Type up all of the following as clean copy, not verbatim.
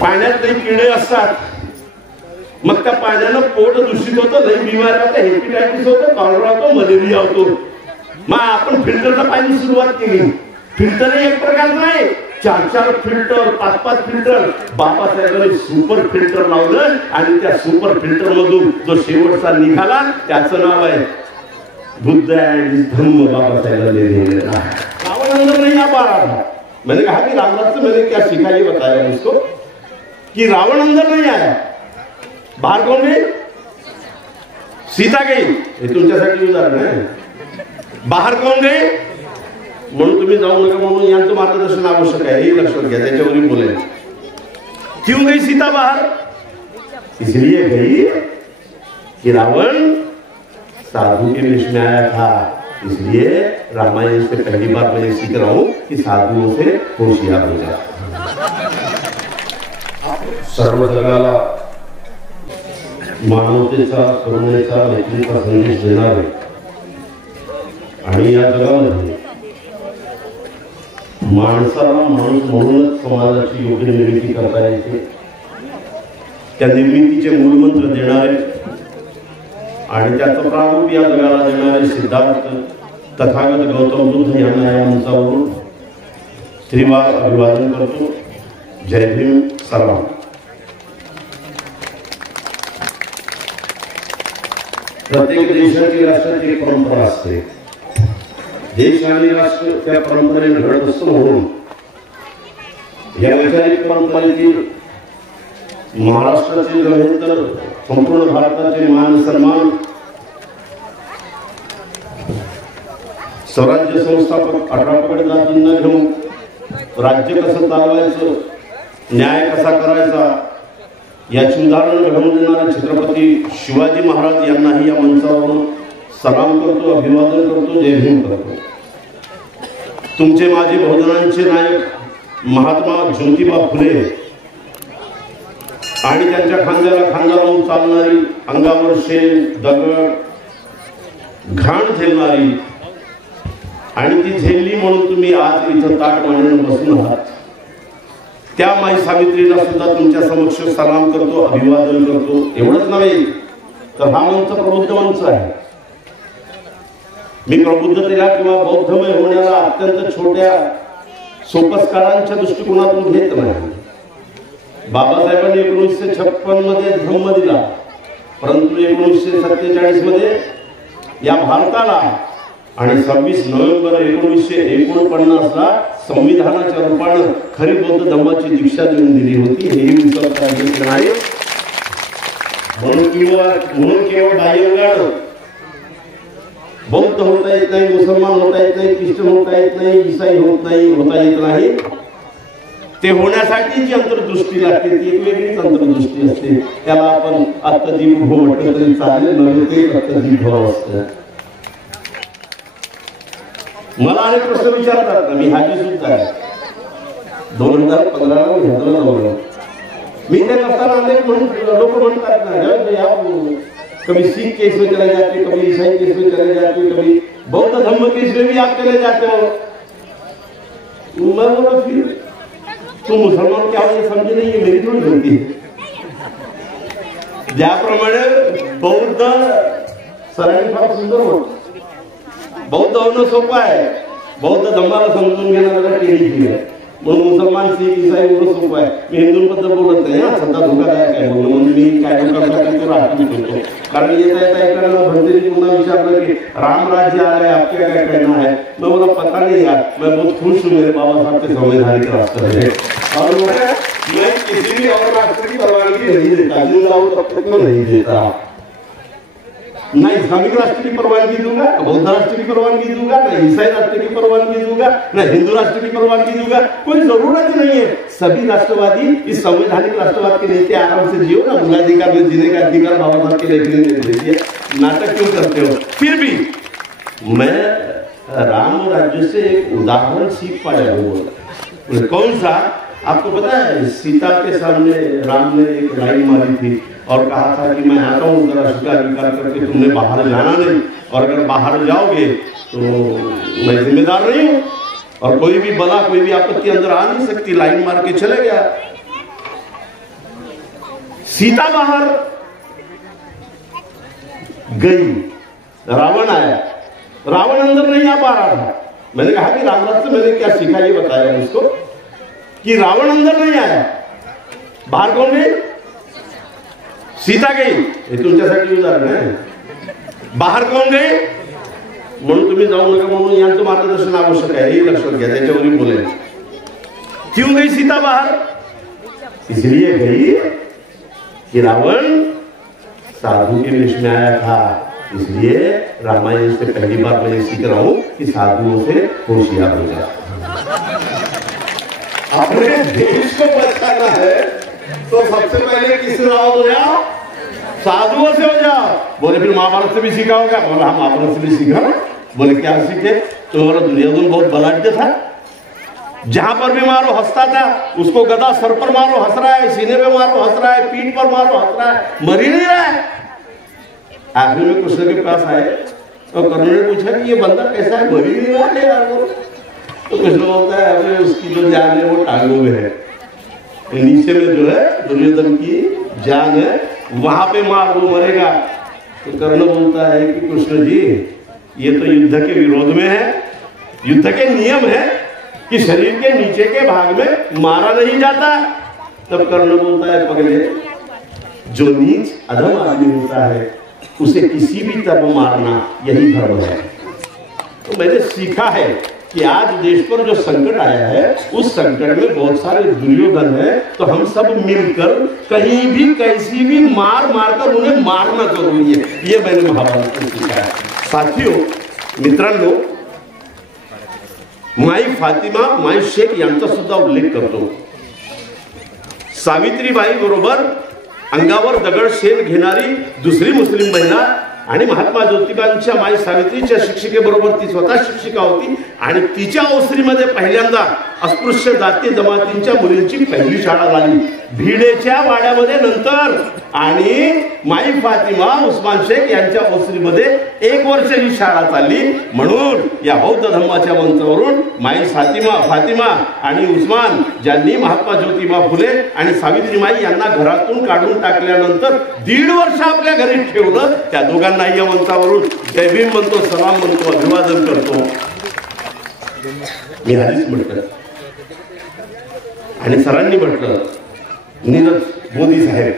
पाण्यात काही किडे असतात, मग त्या पाण्यानं पोट दूषित होतं, लई बिमारी होतं, हेपेटायटिस होतं, कॉलरा होतो, मलेरिया होतो. मग आपण फिल्टरला पाणी सुरुवात केली. फिल्टर एक प्रकार नाही, 4 फिल्टर, 5 फिल्टर. बाबासाहेबांनी सुपर फिल्टर लावलं आणि त्या सुपर फिल्टर मधून जो शेवटचा निघाला त्याचं नाव आहे बुद्ध अँड धम्म. बाबासाहेबांनी लिहिलेलं आहे. रावण नहीं आ पा रहा था. मैंने कहा कि रामदास से मैंने क्या सीखा ये बताया उसको कि रावण अंदर नहीं आया. बाहर कौन गई? सीता गई. हे तुमच्यासाठी उदाहरण आहे. बाहर कोण गई? म्हणून तुम्ही जाऊ नका म्हणून यांचं मार्गदर्शन आवश्यक आहे, हे लक्षात घ्या. त्याच्यावरही बोलेल. क्यों गई सीता बाहर? इसलिए गई कि रावण साधु के वेश में आया था. इसलिए रामायण से पहली बार मैं सीख रहा हूं कि साधुओं से होशियार हो जाए. सर्व जगाला मानवतेचा, करुणेचा, मैत्रीचा संदेश देणारे आणि या जगामध्ये माणसाला माणूस म्हणूनच समाजाची योग्य निर्मिती करता येते, त्या निर्मितीचे मूलमंत्र देणारे आणि त्याचं प्रारूप या जगाला देणारे सिद्धार्थ तथागत गौतम बुद्ध यांना या मंचावरून त्रिवार अभिवादन करतो. जय भीम. सलाम. प्रत्येक देशाची राष्ट्राची एक परंपरा असते. देश आणि राष्ट्र त्या परंपरेने घडत असतो. म्हणून या वैचारिक परंपरेतील महाराष्ट्राचे नव्हे तर संपूर्ण भारताचे मान सन्मान स्वराज्य संस्थापक आढावकडे जातींना घेऊन राज्य कसं चालवायचं, न्याय कसा करायचा याची उदाहरण घडवून देणारे छत्रपती शिवाजी महाराज यांनाही या मंचावरून सलाम करतो, अभिवादन करतो, जय भीम करतो. तुमचे माझे बहुजनांचे नायक महात्मा ज्योतिबा फुले आणि त्यांच्या खांद्याला खांदा लावून चालणारी, अंगावर शेण, दगड, घाण झेलणारी आणि ती झेलली म्हणून तुम्ही आज इथं ताट मांडून बसून आहात, त्या माई सावित्रीला सुद्धा तुमच्या समक्ष सलाम करतो, अभिवादन करतो. एवढंच नव्हे तर हा मंच प्रबुद्ध मंच आहे. मी प्रबुद्धतेला किंवा बौद्धमय होण्याला अत्यंत छोट्या सोपस्कारांच्या दृष्टिकोनातून घेत नाही. बाबासाहेबांनी 1956 मध्ये धम्म दिला, परंतु 1947 मध्ये या भारताला आणि 26 नोव्हेंबर 1949 ला संविधानाच्या रूपानं खरी बौद्ध धम्माची दीक्षा देऊन दिली होती. हेही विसरता नाही. म्हणून केवळ बाह्यंगानं बौद्ध होता येत नाही, मुसलमान होता येत नाही, ख्रिश्चन होता येत नाही, ईसाई होता येत नाही. ते होण्यासाठी जी अंतर्दृष्टी लागते ती एक वेगळीच अंतर्दृष्टी असते. त्याला आपण आत्ताजीव भो म्हटलं तरी चालेल, नव्हे ते आत्ताजीव भाव असतं. मला अनेक प्रश्न विचारतात ना, मी हाजी सुद्धा आहे. 2015 घेतलं मी ते नसताना अनेक लोक म्हणतात ना, कभी सिख केस में चले जाते, कभी ईसाई केस में चले जाते, कभी बौद्ध धम्म केस में भी आप चले जाते हो. मैं बोला फिर तू मुसलमान क्या हो समझे नहीं, ये मेरी थोड़ी गलती है. ज्याप्रमाणे बौद्ध सरांनी फार सुंदर होत, बौद्ध होणं सोपं आहे, बौद्ध धम्माला समजून घेणारा टेढी आहे. म्हणून मुसलमान, सिख, ईसाई होणं सोपं आहे. मी हिंदूंबद्दल बोलत नाही हा, सध्या धोकादायक आहे म्हणून मी काय लोकांसाठी तो राहतो करतो. कारण येता येता एकाला भंतेरी पुन्हा विचारलं की राम राज्य आ रहा है, आपके क्या कहना है? मैं बोला पता नहीं यार, मैं बहुत खुश हूँ मेरे बाबा साहब के संवैधानिक राष्ट्र है और मैं किसी भी और राष्ट्र की परवानगी नहीं देता, तब तक मैं नहीं देता. ना इस्लामिक राष्ट्र की परवानगी दूंगा, बौद्ध राष्ट्र की परवानगी दूंगा, ना ईसाई राष्ट्र की परवानगी दूंगा, ना हिंदू राष्ट्र की परवानगी दूंगा. कोई जरूरत नहीं है. सभी राष्ट्रवादी इस संवैधानिक राष्ट्रवाद के लेके आराम से जियो ना. मूलाधिकार में जीने का अधिकार बाबा साहब के लेके दे दीजिए. नाटक क्यों करते हो? फिर भी मैं राम राज्य से एक उदाहरण सीख पाया हूँ. कौन सा? आपको पता है, सीता के सामने राम ने एक लाइन मारी थी और कहा था कि मैं आता हूँ जरा स्वीकार विकार करके, तुमने बाहर जाना नहीं, और अगर बाहर जाओगे तो मैं जिम्मेदार नहीं हूँ, और कोई भी बला, कोई भी आपत्ति अंदर आ नहीं सकती. लाइन मार के चले गया. सीता बाहर गई, रावण आया, रावण अंदर नहीं आ पा रहा था। मैंने कहा कि रामराज से मैंने क्या सीखा, ये बताया उसको कि रावण अंदर नहीं आया, बाहर कौन गई? सीता गई। हे तुमच्यासाठी उदाहरण आहे. बाहर कोण गई? म्हणून तुम्ही जाऊ नका, म्हणून यांचं मार्गदर्शन आवश्यक आहे, हे लक्षात घ्या, त्याच्यावरही बोलेल. क्यों गई सीता बाहर? इसलिए गई कि रावण साधु के वेश में आया था. इसलिए रामायण से पहली बार मैं सीख रहा हूं कि साधुओं से होशियार हो जाओ. अपने देश को बचाना है तो सबसे पहले किस राव हो जाओ? साधुओं से हो जाओ. बोले फिर महाभारत से भी सीखा होगा? बोला हम महाभारत से भी सीखा. बोले क्या सीखे? तो दुर्योधन बहुत बलाढ्य था, जहां पर भी मारो हंसता था. उसको गदा सर पर मारो हंस रहा है, सीने पे मारो हंस रहा है, पीठ पर मारो हंस रहा है, मर ही नहीं रहा है. आखिर में कृष्ण के पास आए और कर्ण ने पूछा कि ये बंदा कैसा है, मर ही नहीं रहा है यार. तो कृष्ण बोलता है अरे उसकी जो जान है वो टांगों में है, नीचे में जो है दुर्योधन की जान है, वहां पे मार, वो मरेगा. तो कर्ण बोलता है कि कृष्ण जी ये तो युद्ध के विरोध में है, युद्ध के नियम है कि शरीर के नीचे के भाग में मारा नहीं जाता. तब कर्ण बोलता है पगले, जो नीच अधम आदमी होता है उसे किसी भी तरह मारना यही धर्म है. तो मैंने सीखा है कि आज देश पर जो संकट आया है उस संकट में बहुत सारे दुर्योधन है, तो हम सब मिलकर कहीं भी कैसी भी मार मारकर उन्हें मारना जरूरी है. ये मैंने महाभारत में सीखा है. साथियों, मित्रांनो, माई फातिमा, माई शेख यांचा सुद्धा उल्लेख करतो. सावित्रीबाई बरोबर अंगावर दगडशेल घेणारी दुसरी मुस्लिम महिला आणि महात्मा ज्योतिबांच्या माई सावित्रीच्या शिक्षिकेबरोबर ती स्वतः शिक्षिका होती आणि तिच्या ओसरीमध्ये पहिल्यांदा अस्पृश्य जाती जमातींच्या मुलींची पहिली शाळा झाली भिडेच्या वाड्यामध्ये नंतर. आणि माई फातिमा उस्मान शेख यांच्या ओसरीमध्ये 1 वर्ष ही शाळा चालली. म्हणून या बौद्ध धर्माच्या मंचावरून माई फातिमा आणि उस्मान ज्यांनी महात्मा ज्योतिबा फुले आणि सावित्रीबाई यांना घरातून काढून टाकल्यानंतर 1.5 वर्ष आपल्या घरी ठेवलं, त्या दोघांना या मंचावरून जय भीम म्हणतो, सलाम म्हणतो, अभिवादन करतो. मी आधीच म्हटलं आणि सरांनी म्हटलं, नीरज मोदी साहेब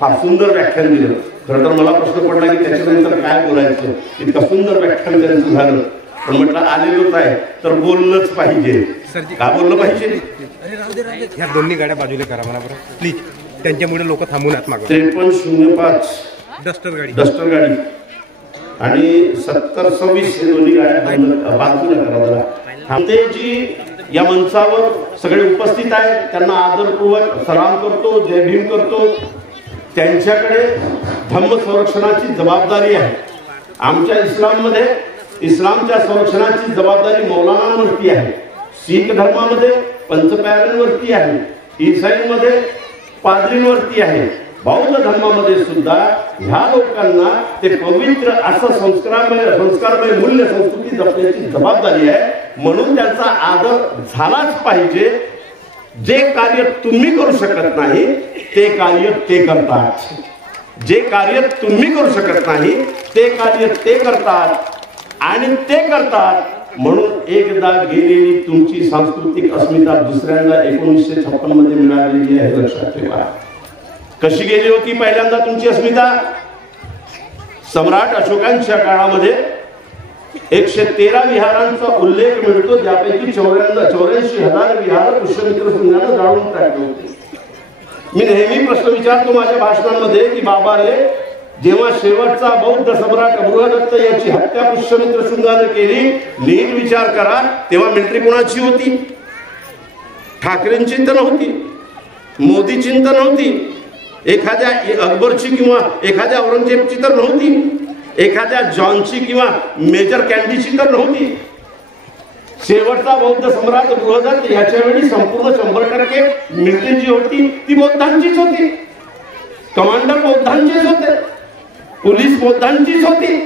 फार सुंदर व्याख्यान दिलं. खरं तर मला प्रश्न पडला की त्याच्यानंतर काय बोलायचं, इतकं सुंदर व्याख्यान त्यांचं झालं. पण म्हटलं आलेलोच आहे तर बोललंच पाहिजे. का बोललं पाहिजे? या दोन्ही गाड्या बाजूला करा मला बरं प्लीज, त्यांच्यामुळे लोक थांबून आत मागतात. 5305 डस्टर गाडी आणि 7026 हे दोन्ही गाड्या बाजूला करा. आमचे जी या मंचावर सगळे उपस्थित आहेत त्यांना आदरपूर्वक सलाम करतो, जय भीम करतो. त्यांच्याकडे धम्म संरक्षणाची जबाबदारी आहे. आमच्या इस्लाममध्ये इस्लामच्या संरक्षणाची जबाबदारी मौलानांवरती आहे. शीख धर्मामध्ये पंचप्याऱ्यांवरती आहे, ईसाईंमध्ये पादरींवरती आहे. बौद्ध धर्मामध्ये सुद्धा ह्या लोकांना ते पवित्र असं संस्कारमय मूल्य संस्कृती जपण्याची जबाबदारी आहे. म्हणून त्यांचा आदर झालाच पाहिजे. जे कार्य तुम्ही करू शकत नाही ते कार्य ते करतात. जे कार्य तुम्ही करू शकत नाही ते कार्य ते करतात आणि ते करतात. म्हणून एकदा गेलेली तुमची सांस्कृतिक अस्मिता दुसऱ्यांदा 1956 मध्ये मिळालेली आहे, लक्षात ठेवा. कशी गेली होती पहिल्यांदा तुमची अस्मिता? सम्राट अशोकांच्या काळामध्ये 113 विहारांचा उल्लेख मिळतो, ज्यापैकी 84,000 विहार पुष्यमित्र संघाने जाळून टाकले होते. मी नेहमी प्रश्न विचारतो माझ्या भाषणांमध्ये की बाबा रे, जेव्हा शेवटचा बौद्ध सम्राट बृहदत्त याची हत्या पुष्यमित्र शृंगाने केली, नीट विचार करा, तेव्हा मिलिटरी कोणाची होती? ठाकरेंची तर नव्हती, मोदीची तर नव्हती, एखाद्या अकबरची किंवा एखाद्या औरंगजेबची तर नव्हती, एखाद्या जॉनची किंवा मेजर कॅन्डीची तर नव्हती. शेवटचा बौद्ध सम्राट बृहदत्त याच्या वेळी संपूर्ण 100% मिलिटरी जी होती ती बौद्धांचीच होती. कमांडर बौद्धांचेच होते, पोलीस बौद्धांचीच होती,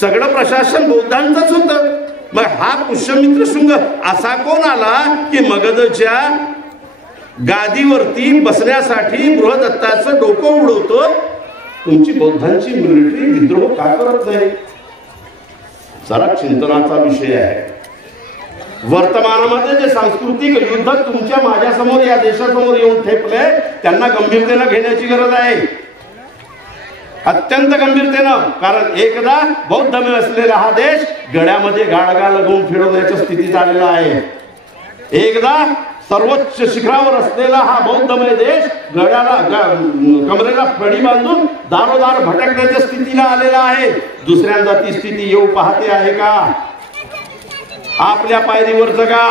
सगळं प्रशासन बौद्धांचंच होतं. मग हा पुष्यमित्र शृंग असा कोण आला की मगधच्या गादीवरती बसण्यासाठी बृहदत्ताचं डोकं उडवतो, तुमची बौद्धांची मिलिटरी विद्रोह का करत नाही? जरा चिंतनाचा विषय आहे. वर्तमानामध्ये जे सांस्कृतिक युद्ध तुमच्या माझ्यासमोर या देशासमोर येऊन ठेपले, त्यांना गंभीरतेनं घेण्याची गरज आहे, अत्यंत गंभीरतेनं. कारण एकदा बौद्धमय असलेला हा देश गड्यामध्ये गाडगा लगवून फिरवण्याच्या स्थितीत आलेला आहे. एकदा सर्वोच्च शिखरावर असलेला हा बौद्धमय देश गड्याला कमरेला फडी बांधून दारोदार भटकण्याच्या स्थितीला आलेला आहे. दुसऱ्यांदा ती स्थिती येऊ पाहते आहे का? आपल्या पायरीवर जगा.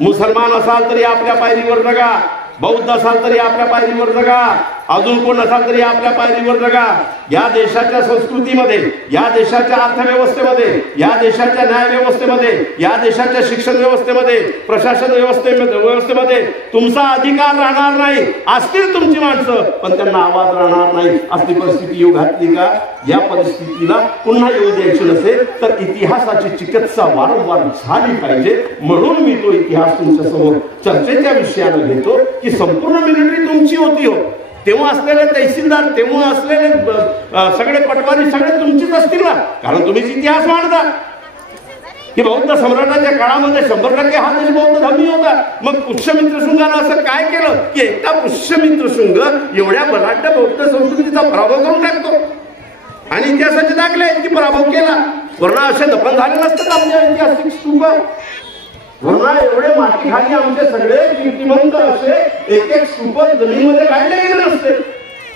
मुसलमान असाल तरी आपल्या पायरीवर जगा, बौद्ध असाल तरी आपल्या पायरीवर जगा, अजून कोण असाल तरी आपल्या पायरीवर जगा. या देशाच्या संस्कृतीमध्ये, या देशाच्या अर्थव्यवस्थेमध्ये, या देशाच्या न्याय व्यवस्थेमध्ये, या देशाच्या शिक्षण व्यवस्थेमध्ये, प्रशासन व्यवस्थेमध्ये तुमचा अधिकार राहणार नाही. असतील तुमची माणसं, पण त्यांना आवाज राहणार नाही. असली परिस्थिती येऊ घातली का? या परिस्थितीला पुन्हा येऊ द्यायची नसेल तर इतिहासाची चिकित्सा वारंवार झाली पाहिजे. म्हणून मी तो इतिहास तुमच्या समोर चर्चेच्या विषयानं घेतो की संपूर्ण मिलिटरी तुमची होती हो. तेव्हा असलेले तहसीलदार, तेव्हा असलेले सगळे पटवारी सगळे तुमचीच असतील ना, कारण तुम्हीच इतिहास मांडता की बौद्ध सम्राटाच्या काळामध्ये 100% हा देश बौद्ध धर्मी होता. मग पुष्यमित्र शृंगानं असं काय केलं की एकटा पुष्यमित्र शृंग एवढ्या बलाढ्य बौद्ध संस्कृतीचा पराभव करून टाकतो आणि इतिहासाचे दाखले आहेत की पराभव केला. वरना असे दफन झाले नसतात आपल्या ऐतिहासिक स्तूप. वरना एवढे माती खाली आमचे सगळे कीर्तिमंत असे एक एक स्तूप जमिनीमध्ये काढले गेले नसते.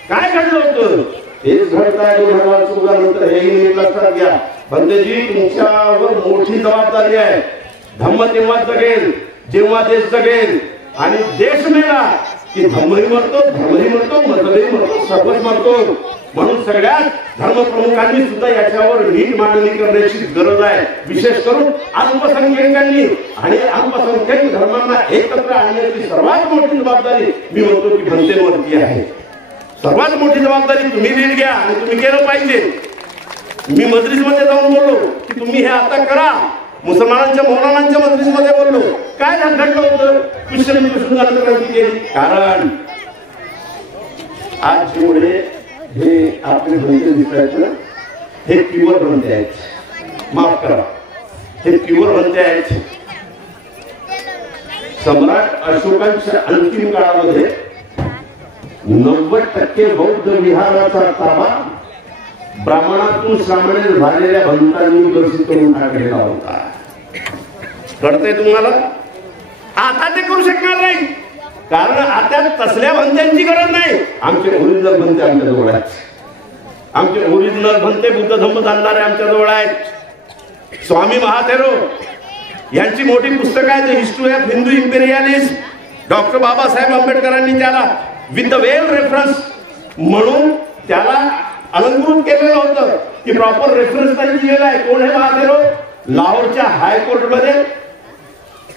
काय घडलं होतं? हेच घडताय 2014 नंतर. हेही लक्षात घ्या. बंदेजी, तुमच्यावर मोठी जबाबदारी आहे. धम्म तेव्हा जगेल जेव्हा देश जगेल, आणि देश मेला की धम्मही मरतो, धर्मही मरतो, मतही मरतो, सर्वच मरतो. म्हणून सगळ्यात धर्मप्रमुखांनी सुद्धा याच्यावर नीट मांडणी करण्याची गरज आहे. विशेष करून अल्पसंख्याकांनी आणि अल्पसंख्याक धर्मांना एकत्र आणण्याची सर्वात मोठी जबाबदारी मी म्हणतो की जनतेवरती आहे. सर्वात मोठी जबाबदारी तुम्ही नीट घ्या आणि तुम्ही केलं पाहिजे. मी मजलिसमध्ये जाऊन बोललो की तुम्ही हे आता करा. मुसलमानांच्या मौलानांच्या मजलिसमध्ये बोललो. काय घडलं होतं? पुष्यमित्र शृंगानं क्रांती केली. कारण आज जेवढे हे आपले बनते दिसतात ना, हे प्युअर बनते आहेत. माफ करा, हे प्युअर बनते आहेत. सम्राट अशोकांच्या अंतिम काळामध्ये 90% बौद्ध विहाराचा ताबा ब्राह्मणातून सामान्य झालेल्या भंतांनी विकसित करून टाकलेला होता. कळतंय तुम्हाला? आता ते करू शकणार नाही, कारण आता तसल्या भंत्यांची गरज नाही. आमचे ओरिजिनल भंते आमच्या जवळ आहेत. आमचे ओरिजिनल भंते बुद्ध धम्म जाणणारे आमच्या जवळ आहेत. स्वामी महाथेरो यांची मोठी पुस्तकं आहेत. History of Hindu imperialism. Doctor Babasaheb आंबेडकरांनी त्याला विथ द वेल रेफरन्स म्हणून त्याला अलंकृत केलेलं होतं की प्रॉपर रेफरन्स त्यांनी दिलेला आहे. कोण आहे महाथेरो? लाहोरच्या हायकोर्टमध्ये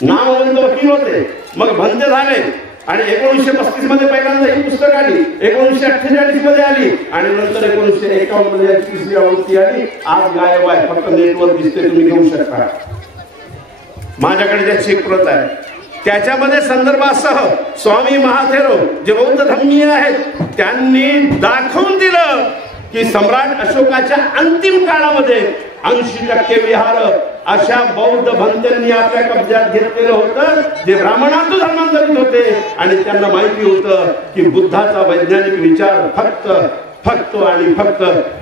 नामवंत वकील होते. मग भंते झाले आणि 1935 मध्ये पहिल्यांदा ही पुस्तक आली, 1948 मध्ये आली आणि नंतर 1951 मध्ये याची तिसरी आवृत्ती आली. आज गायब आहे, फक्त नेटवर दिसते, तुम्ही घेऊ शकता. माझ्याकडे त्याची एक प्रत आहे. त्याच्यामध्ये संदर्भासह स्वामी महाथेरो जे बौद्ध धम्मीय आहेत त्यांनी दाखवून दिलं की सम्राट अशोकाच्या अंतिम काळामध्ये 80% विहार अशा बौद्ध भंत्यांनी आपल्या कब्जात घेतलेलं होतं जे ब्राह्मणातून धर्मांतरित होते आणि त्यांना माहिती होतं की बुद्धाचा वैज्ञानिक विचार फक्त आणि फक्त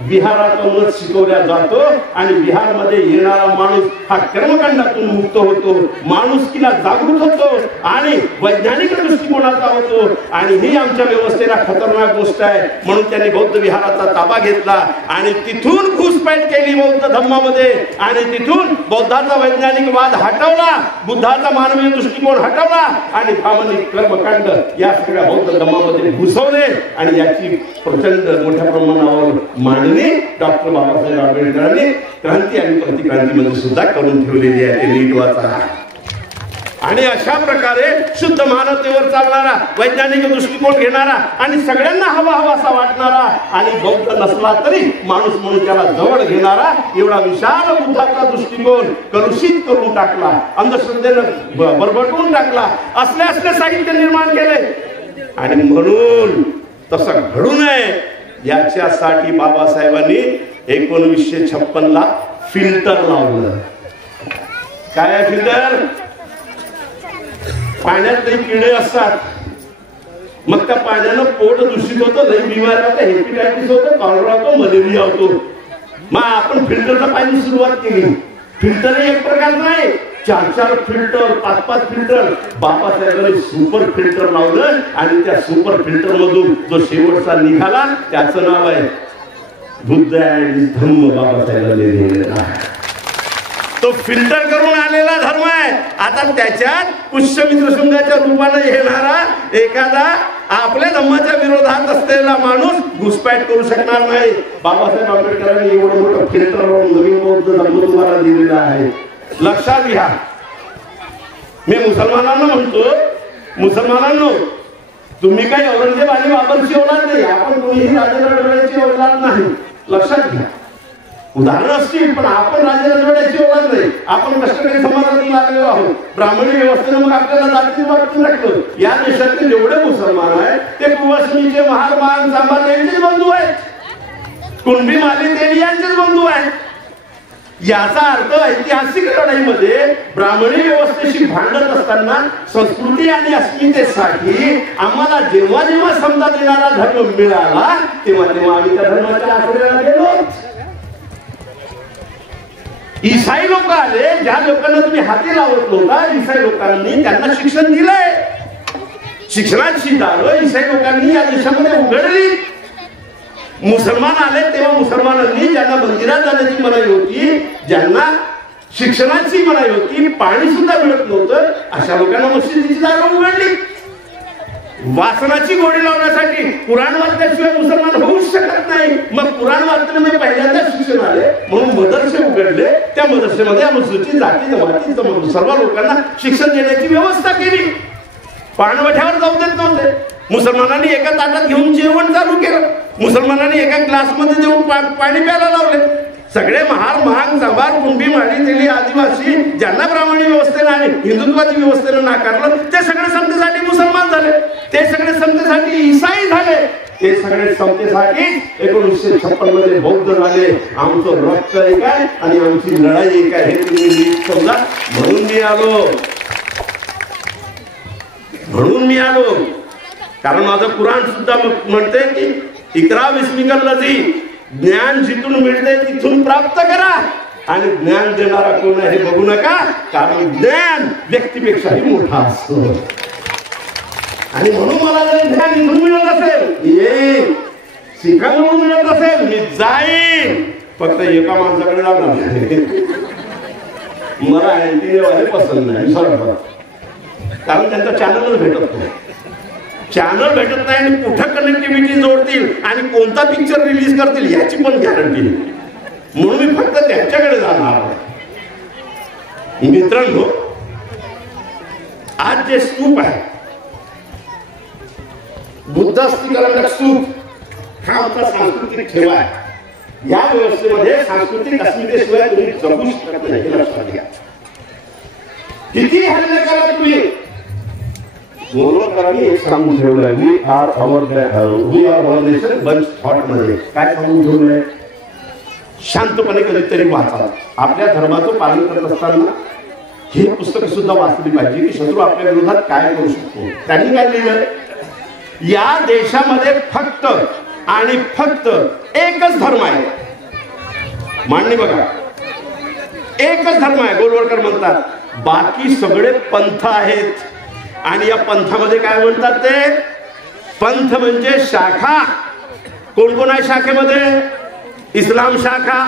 विहारातूनच शिकवला जातो आणि विहारमध्ये येणारा माणूस हा कर्मकांडातून मुक्त होतो, माणुसकीला जागृत होतो आणि वैज्ञानिक दृष्टिकोनाचा होतो. आणि ही आमच्या व्यवस्थेला खतरनाक गोष्ट आहे. म्हणून त्यांनी बौद्ध विहाराचा ताबा घेतला आणि तिथून घुसपैठ केली बौद्ध धम्मामध्ये आणि तिथून बौद्धाचा वैज्ञानिक वाद हटवला, बुद्धाचा मानवीय दृष्टिकोन हटवला आणि भावनिक कर्मकांड या सगळ्या बौद्ध धम्मामध्ये घुसवले. आणि याची प्रचंड मोठ्या प्रमाणावर मांडणी डॉक्टर बाबासाहेब आंबेडकरांनी क्रांती आणि प्रतिक्रांतीमध्ये सुद्धा करून ठेवलेली आहे. ते नीट वाचा. आणि अशा प्रकारे शुद्ध मानवतेवर चालणारा, वैज्ञानिक दृष्टिकोन घेणारा आणि सगळ्यांना हवासा वाटणारा आणि बौद्ध नसला तरी माणूस म्हणून त्याला जवळ घेणारा एवढा विशाल बुद्धाचा दृष्टिकोन कलुषित करून टाकला, अंधश्रद्धेनं बरबटवून टाकला, असले साहित्य निर्माण केले. आणि म्हणून तसं घडू नये याच्यासाठी बाबासाहेबांनी 1956 फिल्टर लावलं. काय आहे फिल्टर? पाण्यात काही किडे असतात, मग त्या पाण्यानं पोट दूषित होतं, लई बिमारी होतं, हेपेटायटिस होतं, कॉलरा होतो, मलेरिया होतो. मग आपण फिल्टरच्या पाणी सुरुवात केली. फिल्टर एक प्रकार नाही, 4 फिल्टर, 5 फिल्टर. बाबासाहेबांनी सुपर फिल्टर लावलं आणि त्या सुपर फिल्टर मधून जो शेवटचा निघाला त्याचं नाव आहे बुद्ध अँड धम्म. बाबासाहेबांनी लिहिलेला आहे तो फिल्टर करून आलेला धर्म आहे. आता त्याच्यात पुष्यमित्र शृंगाच्या रूपाने येणारा एखादा आपल्या धम्माच्या विरोधात असलेला माणूस घुसपैठ करू शकणार नाही. बाबासाहेब आंबेडकरांनी एवढं मोठं फिल्टर नवीन बौद्ध धर्म तुम्हाला दिलेला आहे. लक्षात घ्या. मी मुसलमानांना म्हणतो, मुसलमानांनो तुम्ही काही औरंगजेब आणि बाबरची औलाद नाही, आपण कोणीही राजे रजवाड्याची औलाद नाही. लक्षात घ्या. उदाहरण असतील पण आपण राजे रजवाड्याची औलाद नाही. आपण कष्टकरी समाजातून लागलेलो आहोत. ब्राह्मणी व्यवस्थेनं मग आपल्याला जातीय वाटून टाकलं. या देशातील जेवढे मुसलमान आहेत ते कुवसनीचे, महार, मान, सांबार यांचेच बंधू आहेत. कुणबी, माली, तेली यांचेच बंधू आहेत. याचा अर्थ ऐतिहासिक लढाईमध्ये ब्राह्मणी व्यवस्थेशी भांडत असताना संस्कृती आणि अस्मितेसाठी आम्हाला जेव्हा जेव्हा समजा देणारा धर्म मिळाला तेव्हा तेव्हा आम्ही त्या धर्माच्या आश्रयाला गेलो. ईसाई लोक आले, ज्या लोकांना तुम्ही हाती लावत नव्हता, ईसाई लोकांनी त्यांना शिक्षण दिलंय. शिक्षणाची दारं ईसाई लोकांनी या देशामध्ये उघडली. मुसलमान आले तेव्हा मुसलमानांनी ज्यांना मंदिरात जाण्याची मनाई होती, ज्यांना शिक्षणाची मनाई होती, पाणी सुद्धा मिळत नव्हतं, अशा लोकांना मस्जिदीची दारं उघडली. वासनाची गोडी लावण्यासाठी कुराण वाचल्याशिवाय मुसलमान होऊच शकत नाही. मग कुराण वाचल्याने पहिल्यांदा शिक्षण आले म्हणून मदरसे उघडले. त्या मदरसेमध्ये अनुसूचित जाती जमाती सर्व लोकांना शिक्षण देण्याची व्यवस्था केली. पाणवठ्यावर जाऊ देत नव्हते. मुसलमानांनी एका ताटात घेऊन जेवण चालू केलं. मुसलमानांनी एका ग्लासमध्ये देऊन पाणी प्यायला लावले. सगळे महार, महाग, सांबार, कुणबी, माडी, तेली, आदिवासी ज्यांना ब्राह्मणी व्यवस्थेनं आणि हिंदुत्वादी व्यवस्थेनं नाकारलं ते सगळे समतेसाठी मुसलमान झाले. ते सगळे समतेसाठी ईसाई झाले. ते सगळे समतेसाठी 1956 मध्ये बौद्ध झाले. आमचं रक्त एक आहे आणि आमची लढाई एक आहे हे तुम्ही समजा. म्हणून मी आलो कारण माझं कुराण सुद्धा म्हणते की इकरा बिस्मिकल लजी, ज्ञान जिथून मिळते तिथून प्राप्त करा. आणि ज्ञान देणारा कोण आहे हे बघू नका, कारण ज्ञान व्यक्तीपेक्षाही मोठा असतो. आणि म्हणून मला जर ज्ञान इथून मिळत असेल, येईल शिका म्हणून मिळत असेल, मी जाईन. फक्त एका माणसाकडे जाणार मला अँटीनेवाले पसंत नाही, कारण त्यांचा चॅनलच भेटत नाही. चॅनल भेटत नाही आणि कुठं कनेक्टिव्हिटी जोडतील आणि कोणता पिक्चर रिलीज करतील याची पण गॅरंटी नाही. म्हणून मी फक्त त्यांच्याकडे जाणार. मित्रांनो, आज जे स्तूप आहे बुद्ध अस्थिकलंडक स्तूप, हा आमचा सांस्कृतिक ठेवा आहे. या व्यवस्थेमध्ये सांस्कृतिक अस्मितेशिवाय तुम्ही जगू शकत नाही, हे लक्षात घ्या. किती हल्ले करा तुम्ही, गोलवलकरांनी एक सांगून ठेवलंय, we are our nation bunch thought मध्ये. काय सांगून ठेवलंय? शांतपणे कधीतरी वाचा. आपल्या धर्माचं पालन करत असताना ही पुस्तकं सुद्धा वाचली पाहिजे की शत्रू आपल्या विरोधात काय करू शकतो. त्यांनी काय लिहिलंय? या देशामध्ये फक्त आणि फक्त एकच धर्म आहे. मांडणी बघा, एकच धर्म आहे. गोलवलकर म्हणतात बाकी सगळे पंथ आहेत. आणि या पंथामध्ये काय म्हणतात ते? पंथ म्हणजे शाखा. कोण कोण आहे शाखेमध्ये? इस्लाम शाखा,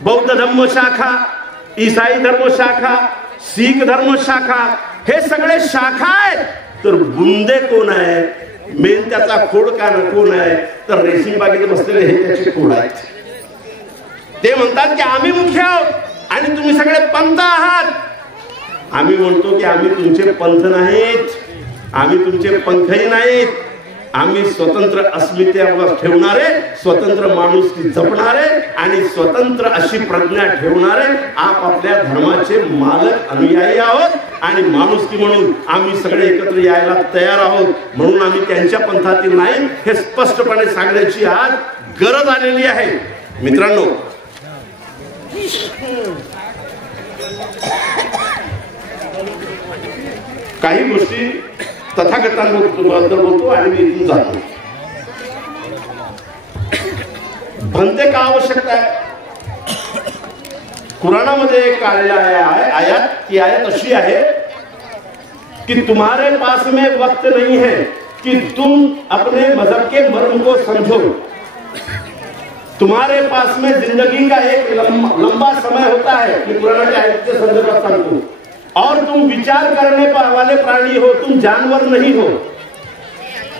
बौद्ध धर्म शाखा, ईसाई धर्म शाखा, शीख धर्म शाखा, हे सगळे शाखा आहेत. तर बुंदे कोण आहे? मेन त्याचा खोड कोण आहे? तर रेशीम बागेत बसलेले हे त्याचे खोड आहेत. ते म्हणतात की आम्ही मुख्य आहोत आणि तुम्ही सगळे पंथ आहात. आम्ही म्हणतो की आम्ही तुमचे पंथ नाहीत, आम्ही तुमचे पंखही नाहीत, आम्ही स्वतंत्र अस्मितेवर ठेवणारे, स्वतंत्र माणुसकी जपणारे आणि स्वतंत्र अशी प्रज्ञा ठेवणारे आपापल्या धर्माचे मालक अनुयायी आहोत आणि माणुसकी म्हणून आम्ही सगळे एकत्र यायला तयार आहोत. म्हणून आम्ही त्यांच्या पंथातील नाही हे स्पष्टपणे सांगण्याची आज गरज आलेली आहे. मित्रांनो, काही गोष्टी तथागतांबद्दल बोलतो आणि मी इथून जातो. भंते का आवश्यकता आहे? कुराणामध्ये एक आयत, ती आयत अशी आहे कि तुम्हारे पास में वक्त नहीं है कि तुम अपने मजहब के मर्म को समझो. तुम्हारे पास में जिंदगी का एक लंबा समय होता है, कि कुरानाच्या आयतीच्या संदर्भात सांगतो. और तुम विचार करने वाले प्राणी हो, तुम जानवर नहीं हो.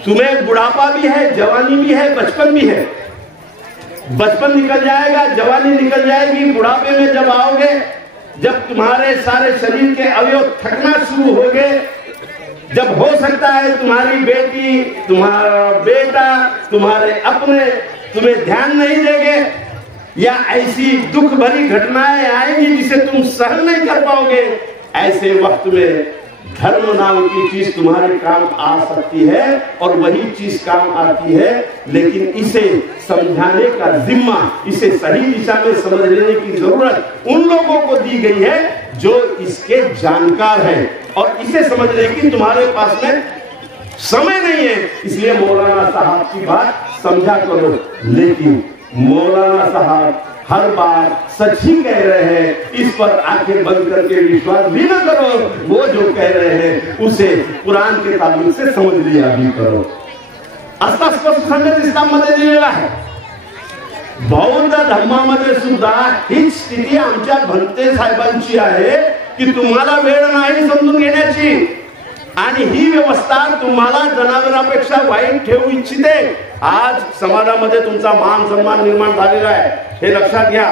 तुम्हें बुढ़ापा भी है, जवानी भी है, बचपन भी है. बचपन निकल जाएगा, जवानी निकल जाएगी. बुढ़ापे में जब आओगे, जब तुम्हारे सारे शरीर के अवयव थकना शुरू हो गए, जब हो सकता है तुम्हारी बेटी, तुम्हारा बेटा, तुम्हारे अपने तुम्हें ध्यान नहीं देंगे या ऐसी दुख भरी घटनाएं आएंगी जिसे तुम सहन नहीं कर पाओगे, ऐसे वक्त में धर्म नाम की चीज तुम्हारे काम आ सकती है और वही चीज काम आती है. लेकिन इसे समझाने का जिम्मा, इसे सही दिशा में समझ लेने की जरूरत उन लोगों को दी गई है जो इसके जानकार हैं और इसे समझने की तुम्हारे पास में समय नहीं है. इसलिए मौलाना साहब की बात समझा करो. लेकिन मौलाना साहब हर बार सच ही कह रहे हैं, इस पर आंखें बंद करके विश्वास भी न करो. वो जो कह रहे हैं उसे कुरान के ताबीर से समझ लिया भी करो. असा स्पष्ट संदेश इस्लाममध्ये दिलेला आहे. बौद्ध धर्मामध्ये सुद्धा हीच स्थिती आमच्या भंते साहेबांची आहे की तुम्हाला वेळ नाही समजून घेण्याची आणि ही व्यवस्था तुम्हाला जनावरांपेक्षा वाईट ठेवू इच्छिते. आज समाजामध्ये तुमचा मान सन्मान निर्माण झालेला आहे, हे लक्षात घ्या.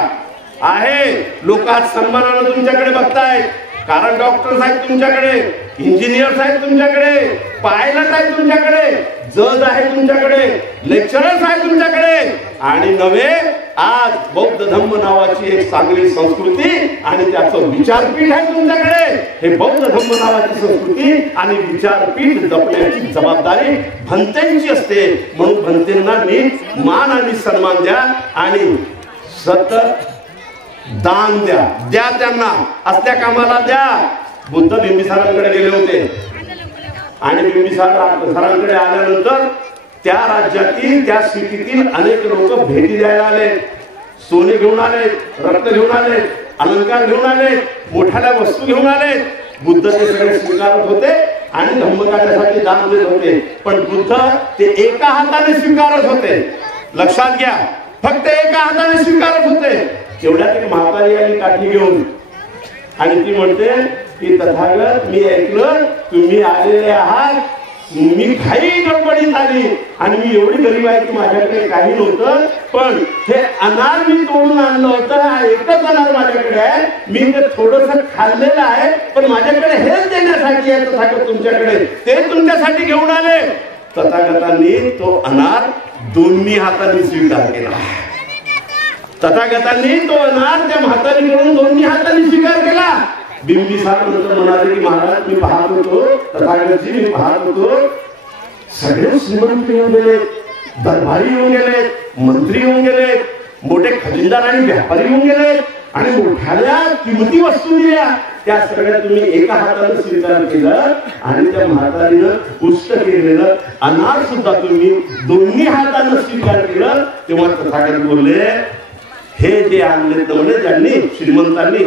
आहे लोक आज सन्मानाने तुमच्याकडे बघतायत, कारण डॉक्टर साहेब तुमच्याकडे, इंजिनियर साहेब तुमच्याकडे, पायलट आहे तुमच्याकडे, जज आहे तुमच्याकडे, लेक्चरर्स आहे तुमच्याकडे आणि नवे आज बौद्ध धम्म नावाची एक चांगली संस्कृती आणि त्याचं विचारपीठ आहे तुमच्याकडे. हे बौद्ध धम्म नावाची संस्कृती आणि विचारपीठ जपण्याची जबाबदारी भंतेंची असते. म्हणून भंतेंना नीट मान आणि सन्मान द्या आणि सतत दान द्या त्यांना असल्या कामाला द्या. बुद्ध बिंबिसारांकडे गेले होते आणि बिंबिसार सरांकडे आल्यानंतर त्या राज्यातील, त्या स्थितीतील अनेक लोक भेटी द्यायला आले. सोने घेऊन आले, रत्न घेऊन आले, अलंकार घेऊन आले, मोठ्या वस्तू घेऊन आले. बुद्ध ते सगळे स्वीकारत होते आणि धम्मकार्यासाठी दान देत होते. पण बुद्ध ते एका हाताने स्वीकारत होते. लक्षात घ्या, फक्त एका हाताने स्वीकारत होते. तेवढ्यात एक म्हातारी आली काठी घेऊन आणि ती म्हणते की तथागत, मी ऐकलं तुम्ही आलेले आहात, मी घाई गडबडीत आली आणि मी एवढी गरीब आहे की माझ्याकडे काही नव्हतं, पण हे अनार मी तोडून आणलं होतं. हा एकच अनार माझ्याकडे आहे, मी ते थोडंसं खाल्लेलं आहे, पण माझ्याकडे हेच देण्यासाठी आहे तथागत तुमच्याकडे, ते तुमच्यासाठी घेऊन आले. तथागतांनी तो अनार दोन्ही हातांनी स्वीकार केला. तथागतांनी तो अनार त्या म्हातारीकडून दोन्ही हातांनी स्वीकार केला. बिंबिसार नंतर म्हणाले की महाराज, मी पाहत होतो, तथागतजी मी पाहत होतो, सगळे श्रीमंत येऊन गेले, दरबारी येऊन गेले, मंत्री येऊन गेले, मोठे खजिनदार आणि व्यापारी येऊन गेले आणि मोठ्या किमती वस्तू दिल्या. त्या सगळ्या तुम्ही एका हाताने स्वीकार केलं आणि त्या म्हातारीनं उष्ट केलेलं अनार सुद्धा तुम्ही दोन्ही हाताने स्वीकार केलं. तेव्हा तथागत बोलले, हे जे आणले म्हणजे ज्यांनी श्रीमंतांनी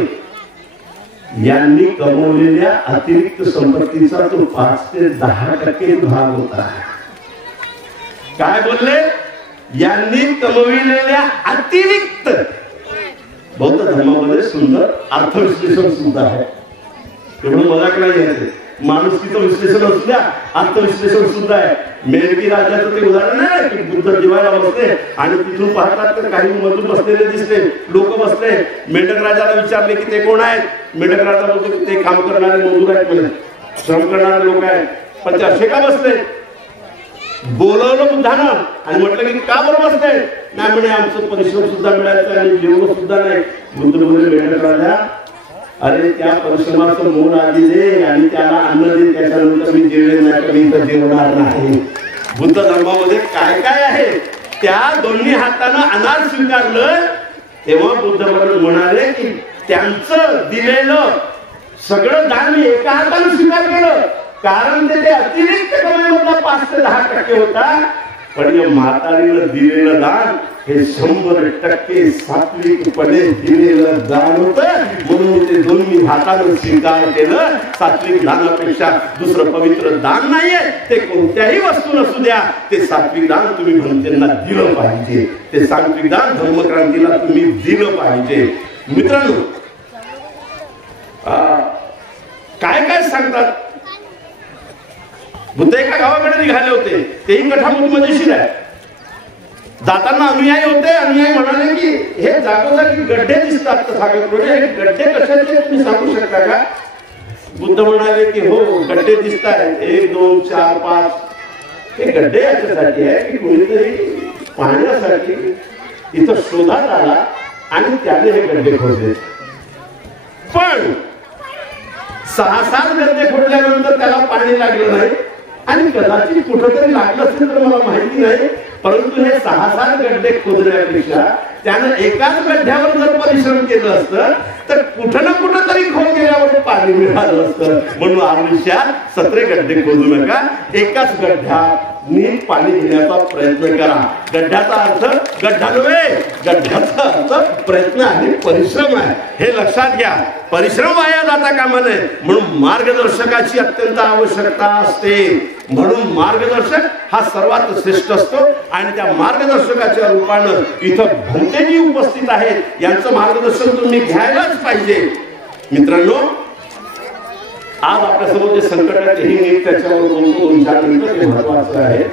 यांनी कमवलेल्या अतिरिक्त संपत्तीचा तो 5 ते 10% भाग होता. काय बोलले? यांनी कमविलेल्या अतिरिक्त. बौद्ध धर्मामध्ये सुंदर अर्थविश्लेषण सुद्धा आहे, एवढं मजाक नाही आहे. माणुसकीचं विश्लेषण असू द्या, अर्थविश्लेषण सुद्धा आहे. मेळकी राजाचं ते उदाहरण आहे की बुद्ध जेवायला बसले आणि तिथून पाहतात तर काही मजूर बसलेले दिसले, लोक बसले. मेंढक राजाला विचारले की ते कोण आहेत? मेंढक राजा बोलतो की ते काम करणारे मजूर आहेत, म्हणे श्रम करणारे लोक आहेत. पण ते असे का बसले? बोलवलं बुद्धानं आणि म्हटलं की का बरं बसले? नाही म्हणे आमचं परिश्रम सुद्धा मिळायचं आणि जेवण सुद्धा नाही. बुद्ध बोलले मेंढक राजा, अरे त्या परिश्रमाचं मोल आधी दे आणि त्याला अन्न दे, त्याच्यानंतर मी जेवेल, नाही तर मी इथं जेवणार नाही. बुद्ध धर्मामध्ये काय काय आहे? त्या दोन्ही हातानं अनार स्वीकारलं तेव्हा बुद्ध म्हणाले की त्यांचं दिलेलं सगळं दान मी एका हाताने स्वीकार केलं, कारण ते अतिरिक्त कमाईमधला 5 ते 10% होता. पण या म्हातारीनं दिलेलं दान हे 100% सात्विकपणे दिलेलं दान होतं, म्हणून ते दोन्ही हातानं स्वीकार केलं. सात्विक दानापेक्षा दुसरं पवित्र दान नाहीये. ते कोणत्याही वस्तू नसू द्या, ते सात्विक दान तुम्ही म्हणतेंना दिलं पाहिजे. ते सात्विक दान धर्मक्रांतीला तुम्ही दिलं पाहिजे. मित्रांनो, काय काय सांगतात? बुद्ध एका गावाकडे निघाले होते, तेही कथामधून मजेशीर आहे. जाताना अनुयायी होते. अनुयायी म्हणाले की हे जागोजागी गड्डे दिसतात, हे गड्डे कशाचे तुम्ही सांगू शकता का? बुद्ध म्हणाले की हो, गड्डे दिसत आहेत, 1 2 4 5. हे गड्डे याच्यासाठी आहे की कोणीतरी पाहण्यासाठी इथं शोधात आला आणि त्याने हे गड्डे खोदले. पण 6-7 गड्डे खोदल्यानंतर त्याला पाणी लागलं नाही आणि कदाचित कुठंतरी लागलं असेल तर मला माहिती नाही. परंतु हे 6-7 गड्डे खोदण्यापेक्षा त्यानं एकाच गड्ड्यावर जर परिश्रम केलं असतं तर कुठं ना कुठं तरी खोद गेल्यावर पाणी मिळालं असतं. म्हणून आयुष्यात 17 गड्डे खोदू नका, एकाच गड्ड्यात नीट पाणी घेण्याचा प्रयत्न करा. गड्ड्याचा अर्थ गड्डा नव्हे, गड्ड्याचा अर्थ प्रयत्न आणि परिश्रम आहे, हे लक्षात घ्या. परिश्रम वाया जाता कामा नये, म्हणून मार्गदर्शकाची अत्यंत आवश्यकता असते. म्हणून मार्गदर्शक हा सर्वात श्रेष्ठ असतो आणि त्या मार्गदर्शकाच्या रूपानं इथं भंते जी उपस्थित आहेत, यांचं मार्गदर्शन तुम्ही घ्यायलाच पाहिजे. मित्रांनो, आज आपल्यासमोर जे संकट आहे तेही मी त्याच्यावर बोलतो 2-4 मिनिटं, ते महत्वाचं आहे.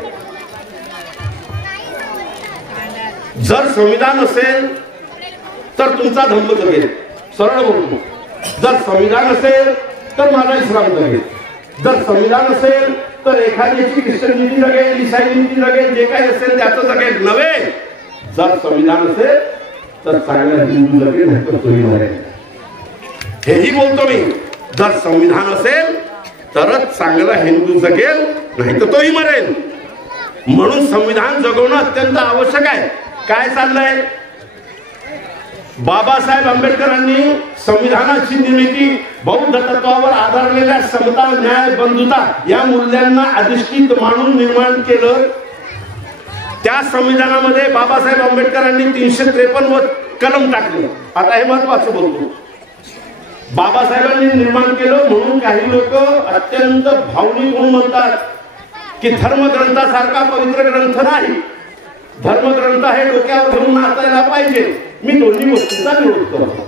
जर संविधान असेल तर तुमचा धर्म जगेल, सरळ बोलतो. जर संविधान असेल तर माझा इस्लाम जगेल. जर संविधान असेल तर एखाद्याची ख्रिश्चनिटी जगेल, इसाईनिटी जगेल, जे काही असेल त्याचं जगेल नव्हे. जर संविधान असेल तर चांगला हिंदू जगेल, नाही तर तोही मरेल. हेही बोलतो मी. जर संविधान असेल तरच चांगला हिंदू जगेल, नाही तर तोही मरेल. म्हणून संविधान जगवणं अत्यंत आवश्यक आहे. काय चाललंय? बाबासाहेब आंबेडकरांनी संविधानाची निर्मिती बौद्ध तत्वावर आधारलेल्या समता, न्याय, बंधुता या मूल्यांना अधिष्ठित मानून निर्माण केलं. त्या संविधानामध्ये बाबासाहेब आंबेडकरांनी 353 कलम टाकले. आता हे महत्वाचं बोलतो. बाबासाहेबांनी निर्माण केलं म्हणून काही लोक अत्यंत भावनिक होऊन म्हणतात की धर्मग्रंथासारखा पवित्र ग्रंथ नाही, धर्मग्रंथ हे डोक्यावर धरून नाचायला पाहिजे. मी दोन्ही गोष्टींचा विरोध करतो.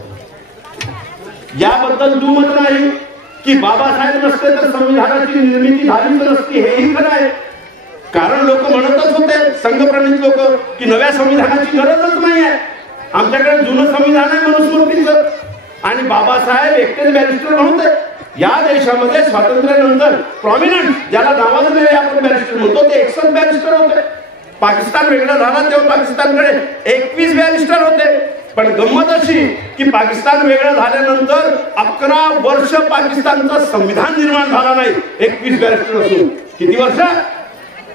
याबद्दल दुमत नाही की बाबासाहेब नसते तर संविधानाची निर्मिती झालीच नसती, हेही खरं आहे. कारण लोक म्हणतच होते, संघप्रणित लोक, की नव्या संविधानाची गरजच नाही आहे, आमच्याकडे जुनं संविधान आहे मनुस्मृतीचं. आणि बाबासाहेब एकटेच बॅरिस्टर नव्हते. या देशामध्ये स्वातंत्र्यानंतर प्रॉमिनंट, ज्याला नावाजलेले आपण बॅरिस्टर म्हणतो, ते 61 बॅरिस्टर होते. पाकिस्तान वेगळा झाला तेव्हा पाकिस्तानकडे 21 बॅरिस्टर होते. पण गंमत अशी की पाकिस्तान वेगळं झाल्यानंतर 11 वर्ष पाकिस्तानचं संविधान निर्माण झाला नाही. 21 बॅरिस्टर असून किती वर्ष?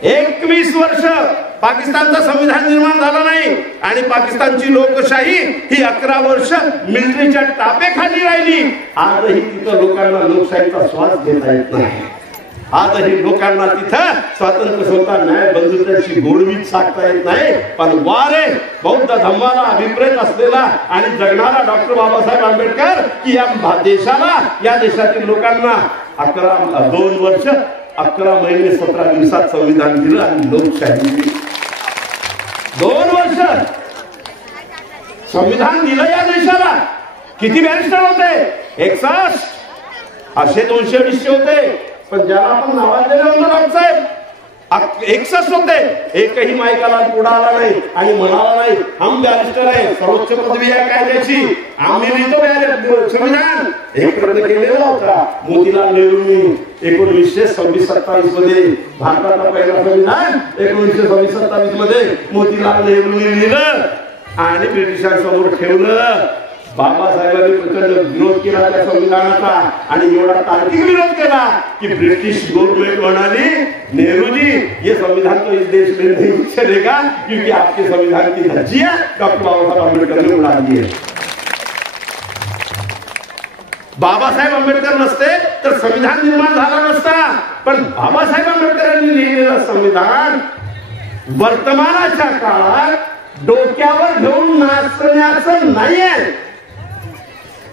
21 वर्ष पाकिस्तानचं संविधान निर्माण झालं नाही. आणि पाकिस्तानची लोकशाही ही 11 वर्ष मिलिटरीच्या टापेखाली राहिली. आजही तिथं लोकांना लोकशाहीचा श्वास घेता येत नाही. आजही लोकांना तिथं स्वातंत्र्य, समता, न्याय, बंधुत्वाची गोडवीच साधता येत नाही. पण वारे बौद्ध धर्माला अभिप्रेत असलेला आणि जगणारा डॉक्टर बाबासाहेब आंबेडकर की या देशाला, या देशातील लोकांना 2 वर्ष 11 महिने 17 दिवसात संविधान दिलं आणि लोकशाही दिली. 2 वर्ष संविधान दिलं या देशाला. किती बॅरिस्टर होते? 61. असे 200-250 होते. पण ज्याला आपण नावाजलेले होतो रावसाहेब एकसच होते, एकही मायकाला पुढे आला नाही आणि म्हणाला नाही हम बॅरिस्टर आहे, सर्वोच्च पदवी आहे कायद्याची, आम्ही लिहितो संविधान. एक प्रयत्न केलेला होता मोतीलाल नेहरूंनी 1926-27 मध्ये भारताचा पहिला संविधान 1926-27 मध्ये मोतीलाल नेहरूंनी लिहिलं आणि ब्रिटिशांसमोर ठेवलं. बाबासाहेबांनी प्रचंड विरोध केला त्या संविधानाचा आणि एवढा तार्किक विरोध केला की ब्रिटिश गवर्नमेंट म्हणाली नेहरू जी ये संविधान तो इस देश में नहीं चलेगा क्योंकि आपके संविधान की धज्जियां डॉक्टर बाबासाहेब आंबेडकर ने उड़ा दी है. बाबासाहेब आंबेडकर नसते तर संविधान निर्माण झाला नसता, पण बाबासाहेब आंबेडकरांनी लिहिलेलं संविधान वर्तमानाच्या काळात डोक्यावर घेऊन नाचण्याचं नाहीये.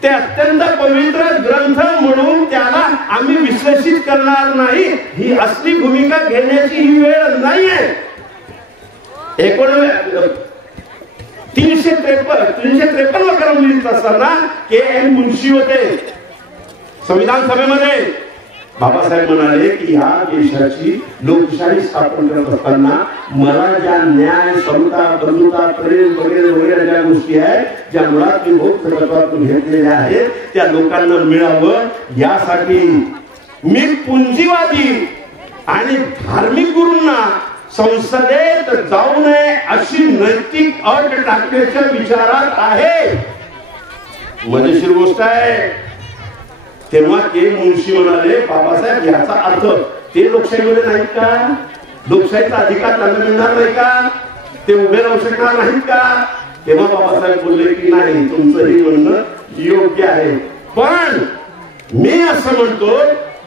ते अत्यंत पवित्र ग्रंथ म्हणून त्याला आम्ही विश्लेषित करणार नाही, ही असली भूमिका घेण्याची ही वेळ नाहीये. 353 कलम लिहित असताना के.एन. मुन्शी होते संविधान सभेमध्ये. बाबासाहेब म्हणाले की या देशाची लोकशाही स्थापन करत असताना मला ज्या न्याय, समता, बंधुता, प्रेम वगैरे वगैरे ज्या गोष्टी आहेत ज्या मुळात मी भोगतत्वातून घेतलेल्या आहेत त्या लोकांना मिळावं यासाठी मी पुंजीवादी आणि धार्मिक गुरूंना संसदेत जाऊ नये अशी नैतिक अट टाकण्याच्या विचारात आहे. मजेशीर गोष्ट आहे. तेव्हा के मुन्शी म्हणाले बाबासाहेब याचा अर्थ ते लोकशाहीमध्ये नाहीत का, लोकशाहीचा अधिकार त्यांना मिळणार नाही का, ते उभे राहू शकणार नाहीत का. तेव्हा बाबासाहेब बोलले की नाही तुमचं हे म्हणणं योग्य आहे, पण मी असं म्हणतो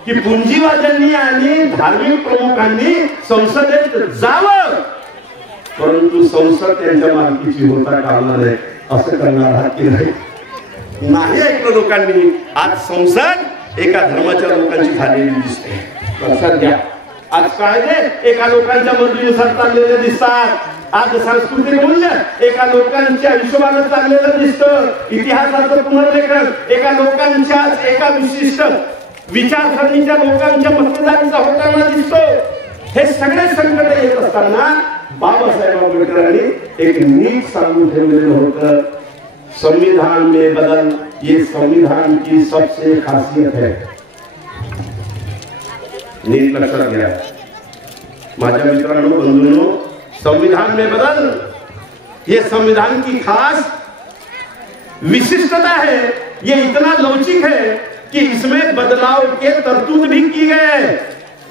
की पुंजीवाद्यांनी आणि धार्मिक प्रमुखांनी संसदेत जावं, परंतु संसद त्यांच्या मालकीची होता कामा नये असं करणार आहात की नाही ऐकलं लोकांनी. आज संसद एका धर्माच्या लोकांची झालेली दिसते. लक्षात घ्या. आज कायदे एका लोकांच्या मर्जीनुसार चाललेले दिसतात. आज सांस्कृतिक मूल्य एका लोकांच्या हिशोबाने चाललेलं दिसतं. इतिहासाचं पुनर्लेखन एका लोकांच्याच एका विशिष्ट विचारसरणीच्या लोकांच्या मतदारीचा होताना दिसतो. हे सगळे संकट येत असताना बाबासाहेब आंबेडकरांनी एक नीट सांगून ठेवलेलं होतं, संविधान में बदल ये संविधान की सबसे खासियत है. नीट लक्षात घ्या माझ्या मित्रांनो, बंधुओं, संविधान में बदल ये संविधान की खास विशिष्टता है. ये इतना लवचिक है कि इसमें बदलाव के तरतूद भी की गए.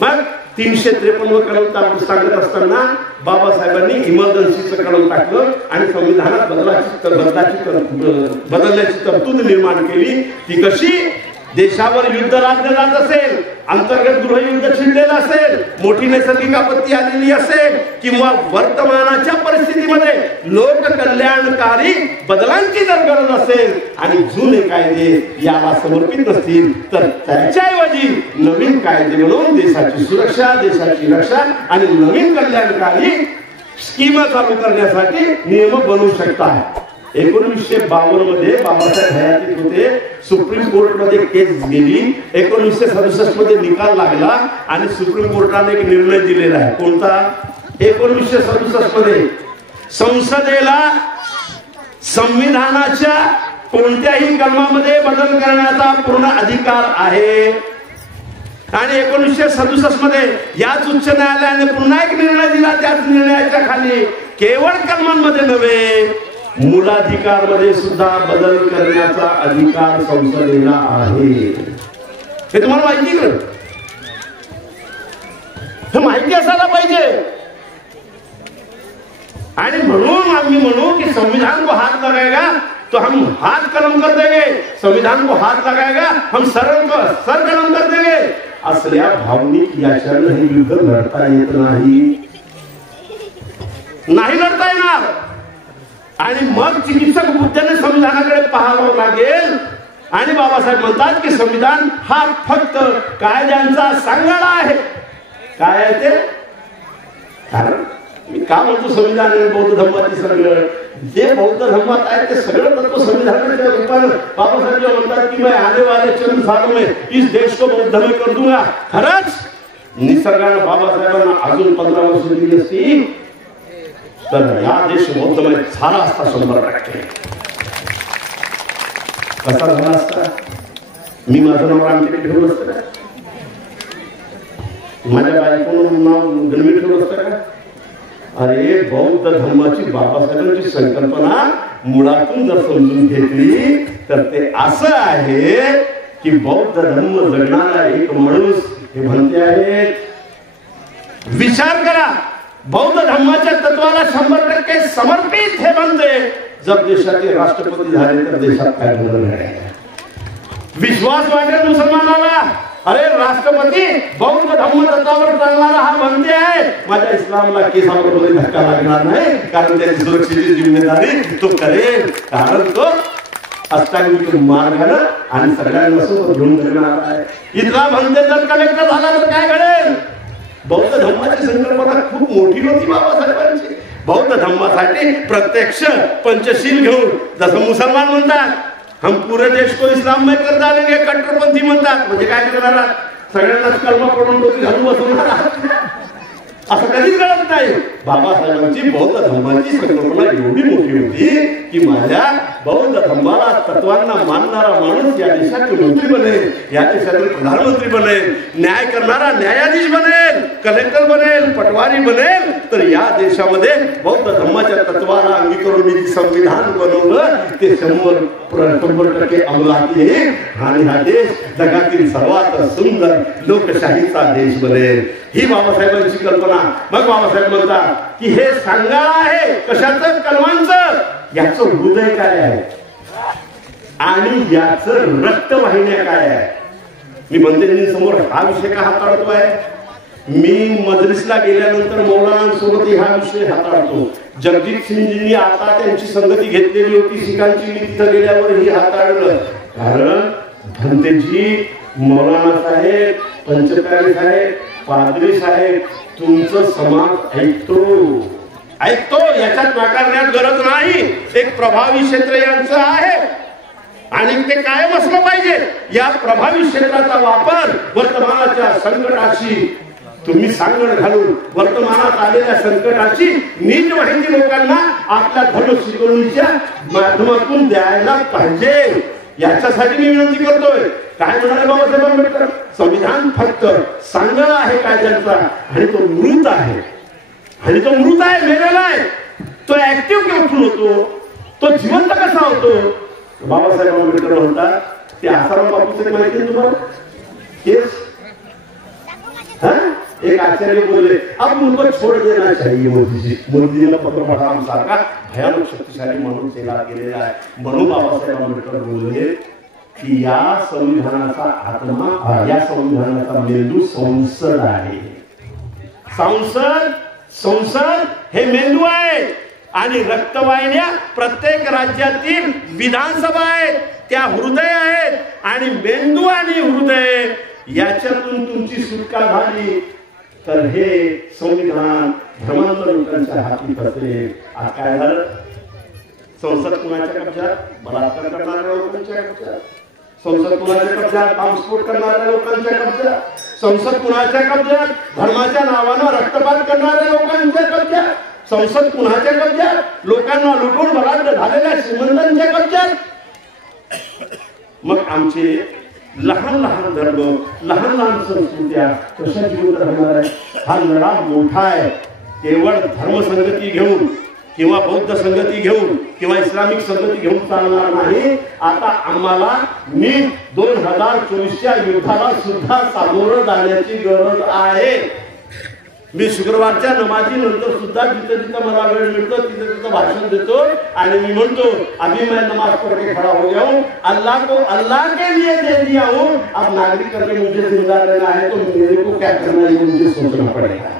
मग 353 कलम सांगत असताना बाबासाहेबांनी इमर्जन्सीचं कलम टाकलं आणि संविधानात बदलण्याची तरतूद निर्माण केली. ती कशी? देशावर युद्ध लादलं जात असेल, अंतर्गत गृहयुद्ध छिडलेलं असेल, मोठी नैसर्गिक आपत्ती आलेली असेल किंवा वर्तमानाच्या परिस्थितीमध्ये लोककल्याणकारी बदलांची जर गरज असेल आणि जुने कायदे याला समर्पित नसतील तर त्याच्याऐवजी नवीन कायदे म्हणून देशाची सुरक्षा, देशाची रक्षा आणि नवीन कल्याणकारी स्कीम चालू करण्यासाठी नियम बनवू शकतात. 1952 मध्ये बाबासाहेब हयातीत होते. सुप्रीम कोर्ट मध्ये केस गेली. 1967 मध्ये निकाल लागला आणि सुप्रीम कोर्टाने एक निर्णय दिलेला आहे. कोणता? 1967 मध्ये संसदेला संविधानाच्या कोणत्याही कलमामध्ये बदल करण्याचा पूर्ण अधिकार आहे. आणि 1967 मध्ये याच उच्च न्यायालयाने पुन्हा एक निर्णय दिला. त्याच निर्णयाच्या खाली केवळ कलमांमध्ये नव्हे मूलाधिकार मध्ये सुद्धा बदल करण्याचा अधिकार संसदेला आहे. हे तुम्हाला माहिती का? हे माहिती असायला पाहिजे. आणि म्हणून आम्ही म्हणू की संविधान को हाथ लगाएगा तो हम हाथ कलम कर देंगे, संविधान को हाथ लगाएगा हम सर कलम कर देंगे. असल्या भावनिक याच्यानं हे युद्ध लढता येत नाही लढता येणार. आणि मग चिकित्सक बुद्धीने संविधानाकडे पाहावं लागेल. आणि बाबासाहेब म्हणतात की संविधान हा फक्त कायद्यांचा सांगाडा आहे. काय आहे ते? कारण मी का म्हणतो संविधान आणि बौद्ध धर्माची सगळं जे बौद्ध धर्मात आहे ते सगळं तत्व संविधानाच्या रूपानं बाबासाहेब म्हणतात की मैं आने वाले चंद सालों में इस देश को बौद्ध में कर दूंगा. खरंच निसर्गानं बाबासाहेबांना अजून 15 वर्ष दिली असती तर या देश बौद्धमय झाला असता 100%. कसा झाला असता? मी माझं नाव आमच्याकडे ठेवलं असतं का? माझ्या बायकोनं नाव गणवी ठेवलं असतं का? अरे बौद्ध धर्माची बाबासाहेबांची संकल्पना मुळातून जर समजून घेतली तर ते असं आहे की बौद्ध धर्म जगणारा एक माणूस हे म्हणते आहेत. विचार करा, बौद्ध धर्माच्या तत्वाला 100% समर्पित हे म्हणते. जर देशाचे राष्ट्रपती झाले तर देशात काय होणार नाही. विश्वास वाटेल मुसलमानाला, अरे राष्ट्रपती बौद्ध धर्म तत्वावर चालणारा हा म्हणते आहे, माझ्या इस्लामला केसावर धक्का लागणार नाही, कारण त्याची सुरक्षेची जिम्मेदारी तो करेल, कारण तो अष्टांगिक मार्गानं आणि सगळ्यांना सोबत घेऊन जगणार आहे. इथला म्हणते जर कलेक्टर झाला तर काय घडेल? बौद्ध धर्माची संकल्पना खूप मोठी होती बाबासाहेबांची. बौद्ध धर्मासाठी प्रत्यक्ष पंचशील घेऊन, जसं मुसलमान म्हणतात हम पूरे देश को इस्लाम में कर डालेंगे, कट्टरपंथी म्हणतात. म्हणजे काय करणार? सगळ्यांनाच कलमा पडून डोकी घालून बसवणार असं कधीच कळत नाही. बाबासाहेबांची बौद्ध धर्माची संकल्पना एवढी मोठी होती की माझ्या बौद्ध धर्माला तत्वांना मानणारा माणूस या देशाचे मंत्री बनेल, या देशाचे प्रधानमंत्री बनेल, न्याय करणारा न्यायाधीश बनेल, कलेक्टर बनेल, पटवारी बनेल, तर या देशामध्ये बौद्ध धर्माच्या तत्वाला अंगीकरून मी संविधान बनवलं ते 100% अंमलात येईल आणि हा देश जगातील सर्वात सुंदर लोकशाहीचा देश बनेल. ही बाबासाहेबांची कल्पना. मग बाबासाहेब म्हणतात की हे सांगाळ आहे कशाचं? कलमांचं. याचं हृदय काय आहे आणि याचं रक्तवाहिन्या काय आहे? मी मंदिरांसमोर हा विषय का हाताळतोय? मी मजलिसला गेल्यानंतर मौलानांसोबत हा विषय हाताळतो. जगजीत सिंगजींनी आता त्यांची संगती घेतलेली होती शिखांची, मी तिथं गेल्यावर ही हाताळलं. कारण भंतेजी, मौलाना साहेब, पंचकारी साहेब, पादरी साहेब तुमचं समाज ऐकतो याच्यात नाकारण्यात गरज नाही. एक प्रभावी क्षेत्र यांचं आहे आणि ते कायम असलं पाहिजे. या प्रभावी क्षेत्राचा वापर वर्तमानाच्या संकटाशी तुम्ही सांगड घालून वर्तमानात आलेल्या संकटाची नीट माहिती लोकांना आपल्या धर्म शिकवणीच्या माध्यमातून द्यायला पाहिजे. याच्यासाठी मी विनंती करतोय. काय म्हणाले बाबासाहेब आंबेडकर? संविधान फक्त सांगड आहे कायद्यांचा आणि तो मृत आहे. मेलेला आहे. तो ऍक्टिव्ह केव्हा होतो? तो जिवंत कसा होतो? बाबासाहेब आंबेडकर म्हणतात ते आसाराम बापूचे माहिती आहे तुम्हाला? एक आचार्य बोलले अब उनको छोड़ देना चाहिए मोदी जी. मोदीजीला पत्र पठा आमसारखा भयानक शक्तिशाली माणूस केला गेलेला आहे. म्हणून बाबासाहेब आंबेडकर बोलले की या संविधानाचा आत्मा, या संविधानाचा मेंदू संसद आहे. संसद हे मेंदू आहे आणि रक्तवाहिन्या प्रत्येक राज्यातील विधानसभा आहेत, त्या हृदय आहेत. आणि मेंदू आणि हृदय याच्यातून तुमची सुटका झाली तर हे संविधान धर्मांतर लोकांच्या हाती पडते. आज काय झालं? संसद कुणाच्या कब्जात? बलात्कार करणाऱ्या लोकांच्या कब्जात. संसद कुणाच्या कब्जात? बॉम्बस्फोट करणाऱ्या लोकांच्या कब्जात. संसद कुणाच्या कब्जात? धर्माच्या नावानं रक्तपात करणाऱ्या लोकांच्या कब्जात. संसद कुणाच्या कब्जात? लोकांना लुटून बलात्कार झालेल्या श्रीमंतांच्या कब्जात. मग आमचे लहान लहान धर्म, लहान लहान संस्कृत्या कशा जिवंत राहणार आहे? हा लढा मोठा आहे. केवळ धर्मसंगती घेऊन किंवा बौद्ध संगती घेऊन किंवा इस्लामिक संगती घेऊन चालणार नाही. आता आम्हाला नीट 2024च्या युद्धाला सुद्धा सामोरं जाण्याची गरज आहे. मी शुक्रवारच्या नमाजी नंतर सुद्धा जिथं जिथं मला वेळ मिळतो तिथं तिथं भाषण देतो आणि मी म्हणतो अभी मैं नमाज पढ़ के खड़ा हो गया हूँ, अल्लाह को अल्लाह के लिए दे दिया हूँ, अब नागरिक करके मुझे जिम्मेदार रहना है तो मेरे को क्या करना है मुझे सोचना पड़ेगा.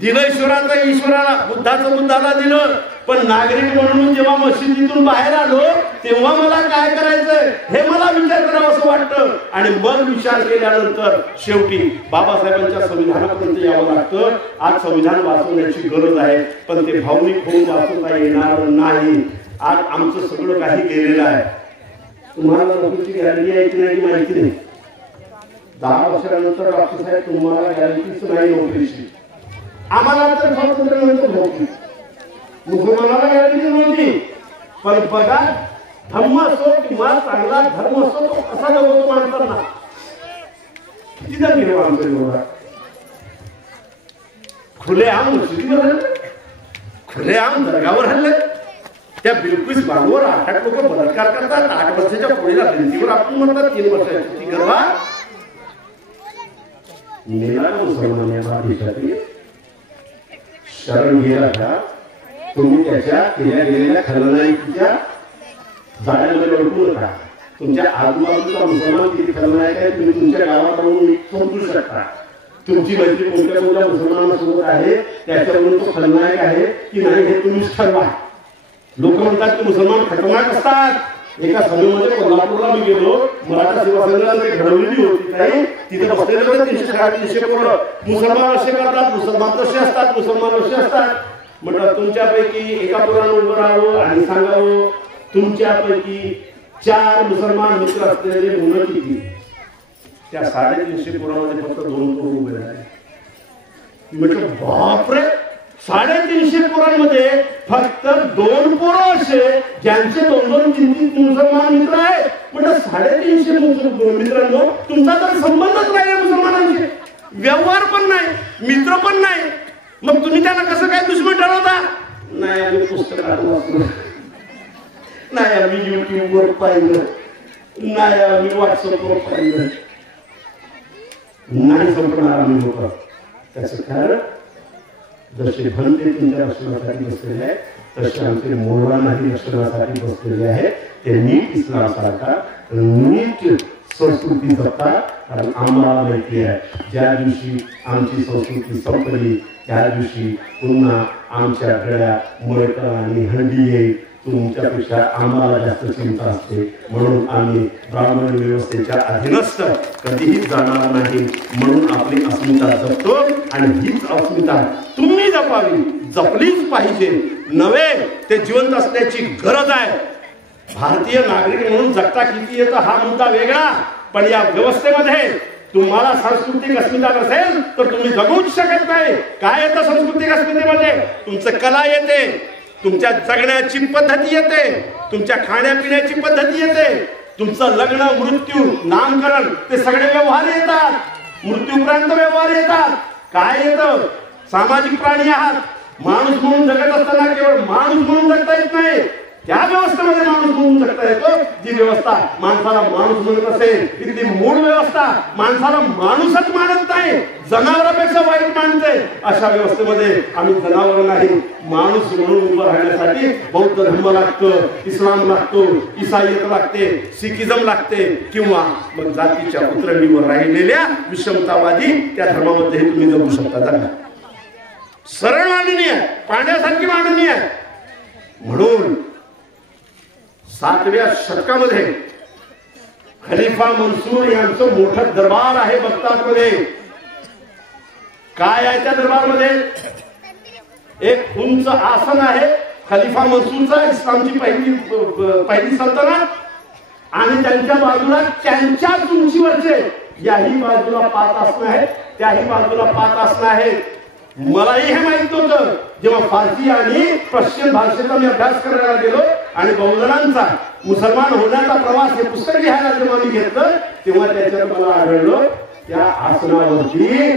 दिलं ईश्वराचं ईश्वराला, बुद्धाचं बुद्धाला दिलं, पण नागरिक म्हणून जेव्हा मशिदीतून बाहेर आलो तेव्हा मला काय करायचंय हे मला विचार करावा असं वाटतं. आणि मग विचार केल्यानंतर शेवटी बाबासाहेबांच्या संविधानापर्यंत यावं लागतं. आज संविधान वाचवण्याची गरज आहे, पण ते भावनिक होऊन वाचवता येणार नाही. आज आमचं सगळं काही गेलेलं आहे. तुम्हाला नोकरीची गॅरंटी आहे की नाही माहिती नाही. 10 वर्षानंतर डॉक्टर साहेब तुम्हाला गॅरंटीच नाही नोकरीची. आम्हाला तर स्वातंत्र्यानंतर नोकरी, मुसलमानाला गॅरंटी नव्हती. पण बघा, धर्म असो किंवा चांगला धर्म असो तो कसा जगवतो माणसांना. किती जण घेऊ आमच्या एवढा खुलेआम मशिदीवर हल्ले, खुलेआम दर्गावर हल्ले. त्या बिलकुल बांधवर 8 लोक बलात्कार करतात. 8 वर्षाच्या पोळीला भिंतीवर आपण म्हणतात 3 वर्षाची गरबा मेला मुसलमान या देशातील शरण गेला का तुम्ही त्याच्या केल्या गेलेल्या खलनायकीच्या जाळ्यामध्ये लढू नका. तुमच्या आजूबाजूचा मुसलमान किती खलनायक आहे तुम्ही तुमच्या गावात राहून समजू शकता. तुमची मैत्री कोणत्या कोणत्या मुसलमानासोबत आहे त्याच्यावरून तो खलनायक आहे की नाही हे तुम्हीच ठरवा. लोक म्हणतात की मुसलमान खतरनाक असतात. एका सभेमध्ये कोल्हापूरला मी गेलो, मराठा सेवा संघाने घडवलेली होती काही, तिथे बसलेले होते 300-350 पोरं. मुसलमान असे करतात, मुसलमान तसे असतात, मुसलमान असे असतात. म्हटलं तुमच्यापैकी एका पोरानं उभं राहावं आणि सांगावं तुमच्यापैकी 4 मुसलमान मित्र असलेले मुलं किती. त्या 350 पोरांमध्ये फक्त 2 पोरं उभे राहिले. म्हटलं बापरे, 350 पोरांमध्ये फक्त 2 पोरं असे ज्यांचे 2-2-3 मुसलमान मित्र आहेत. म्हणजे 350 मित्रांनो, तुमचा तर संबंधच नाही मुसलमानांचे, व्यवहार पण नाही, मित्र पण नाही. मग तुम्ही त्यांना कसं काय दुश्मन ठरवता. नाही आम्ही पुस्तकात वाचलं, नाही आम्ही युट्यूबवर पाहिलं, नाही आम्ही व्हॉट्सअपवर पाहिलं, नाही संपणार आम्ही लोक. त्याचं कारण जसे भंते तुमच्या रक्षणासाठी बसलेले आहेत तसे आमचे मोलानाही रक्षणासाठी बसलेले आहेत. ते नीट इस्लामसारखा नीट संस्कृती जपतात. कारण आम्हाला माहिती आहे ज्या दिवशी आमची संस्कृती संपली त्या दिवशी पुन्हा आमच्या गळ्या मळकं आणि हंडी येईल. तुमच्यापेक्षा आम्हाला जास्त चिंता असते. म्हणून आम्ही ब्राह्मण व्यवस्थेच्या अधीनस्थ कधीही जाणार नाही. म्हणून आपली अस्मिता जपतो आणि हीच अस्मिता तुम्ही जपावी, जपलीच पाहिजे. नव्हे ते जिवंत असण्याची गरज आहे. भारतीय नागरिक म्हणून जगता किती येतं हा मुद्दा वेगळा, पण या व्यवस्थेमध्ये तुम्हाला सांस्कृतिक अस्मिता नसेल तर तुम्ही जगूच शकत नाही. काय येतं सांस्कृतिक अस्मितेमध्ये? तुमचं कला येते, तुमच्या जगण्याची पद्धती येते, तुमच्या खाण्यापिण्याची पद्धती येते, तुमचं लग्न, मृत्यू, नामकरण ते सगळे व्यवहार येतात. मृत्यूपर्यंत व्यवहार येतात. काय येतं? सामाजिक प्राणी आहात. माणूस म्हणून जगत असताना केवळ माणूस म्हणून जगता येत नाही, त्या व्यवस्थेमध्ये माणूस म्हणून जगता येतो. जी व्यवस्था माणसाला माणूस म्हणत असेल तिथली मूळ व्यवस्था माणसाला माणूसच मानत नाही, जनावरांपेक्षा वाईट मानते. अशा व्यवस्थेमध्ये आम्ही जनावर नाही, माणूस म्हणून उभं राहण्यासाठी बौद्ध धर्म लागतं, इस्लाम लागतो, इसाईयत लागते, सिखिझम लागते, किंवा मग जातीच्या उतरंडीवर राहिलेल्या विषमतावादी त्या धर्मामध्ये तुम्ही जगू शकता. सरळ मांडणी आहे, पाण्यासारखी मांडणी आहे. म्हणून 7व्या शतकामध्ये खलिफा मंसूर यांचं मोठं दरबार आहे बगदादमध्ये. काय आहे त्या दरबारमध्ये? एक उंच आसन आहे खलिफा मंसूरचा, इस्लामची पहिली सल्तनत. आणि त्यांच्या बाजूला त्यांच्याच उंचीवरचे याही बाजूला 5 आसनं आहेत, त्याही बाजूला 5 आसनं आहेत. मलाही हे माहित होतं जेव्हा फारसी आणि पर्शियन भाषेचा मी अभ्यास करायला गेलो आणि बहुजनांचा मुसलमान होण्याचा प्रवास हे पुस्तक लिहायला जेव्हा मी घेतलं तेव्हा त्याच्यात मला आढळलं त्या आसनावरती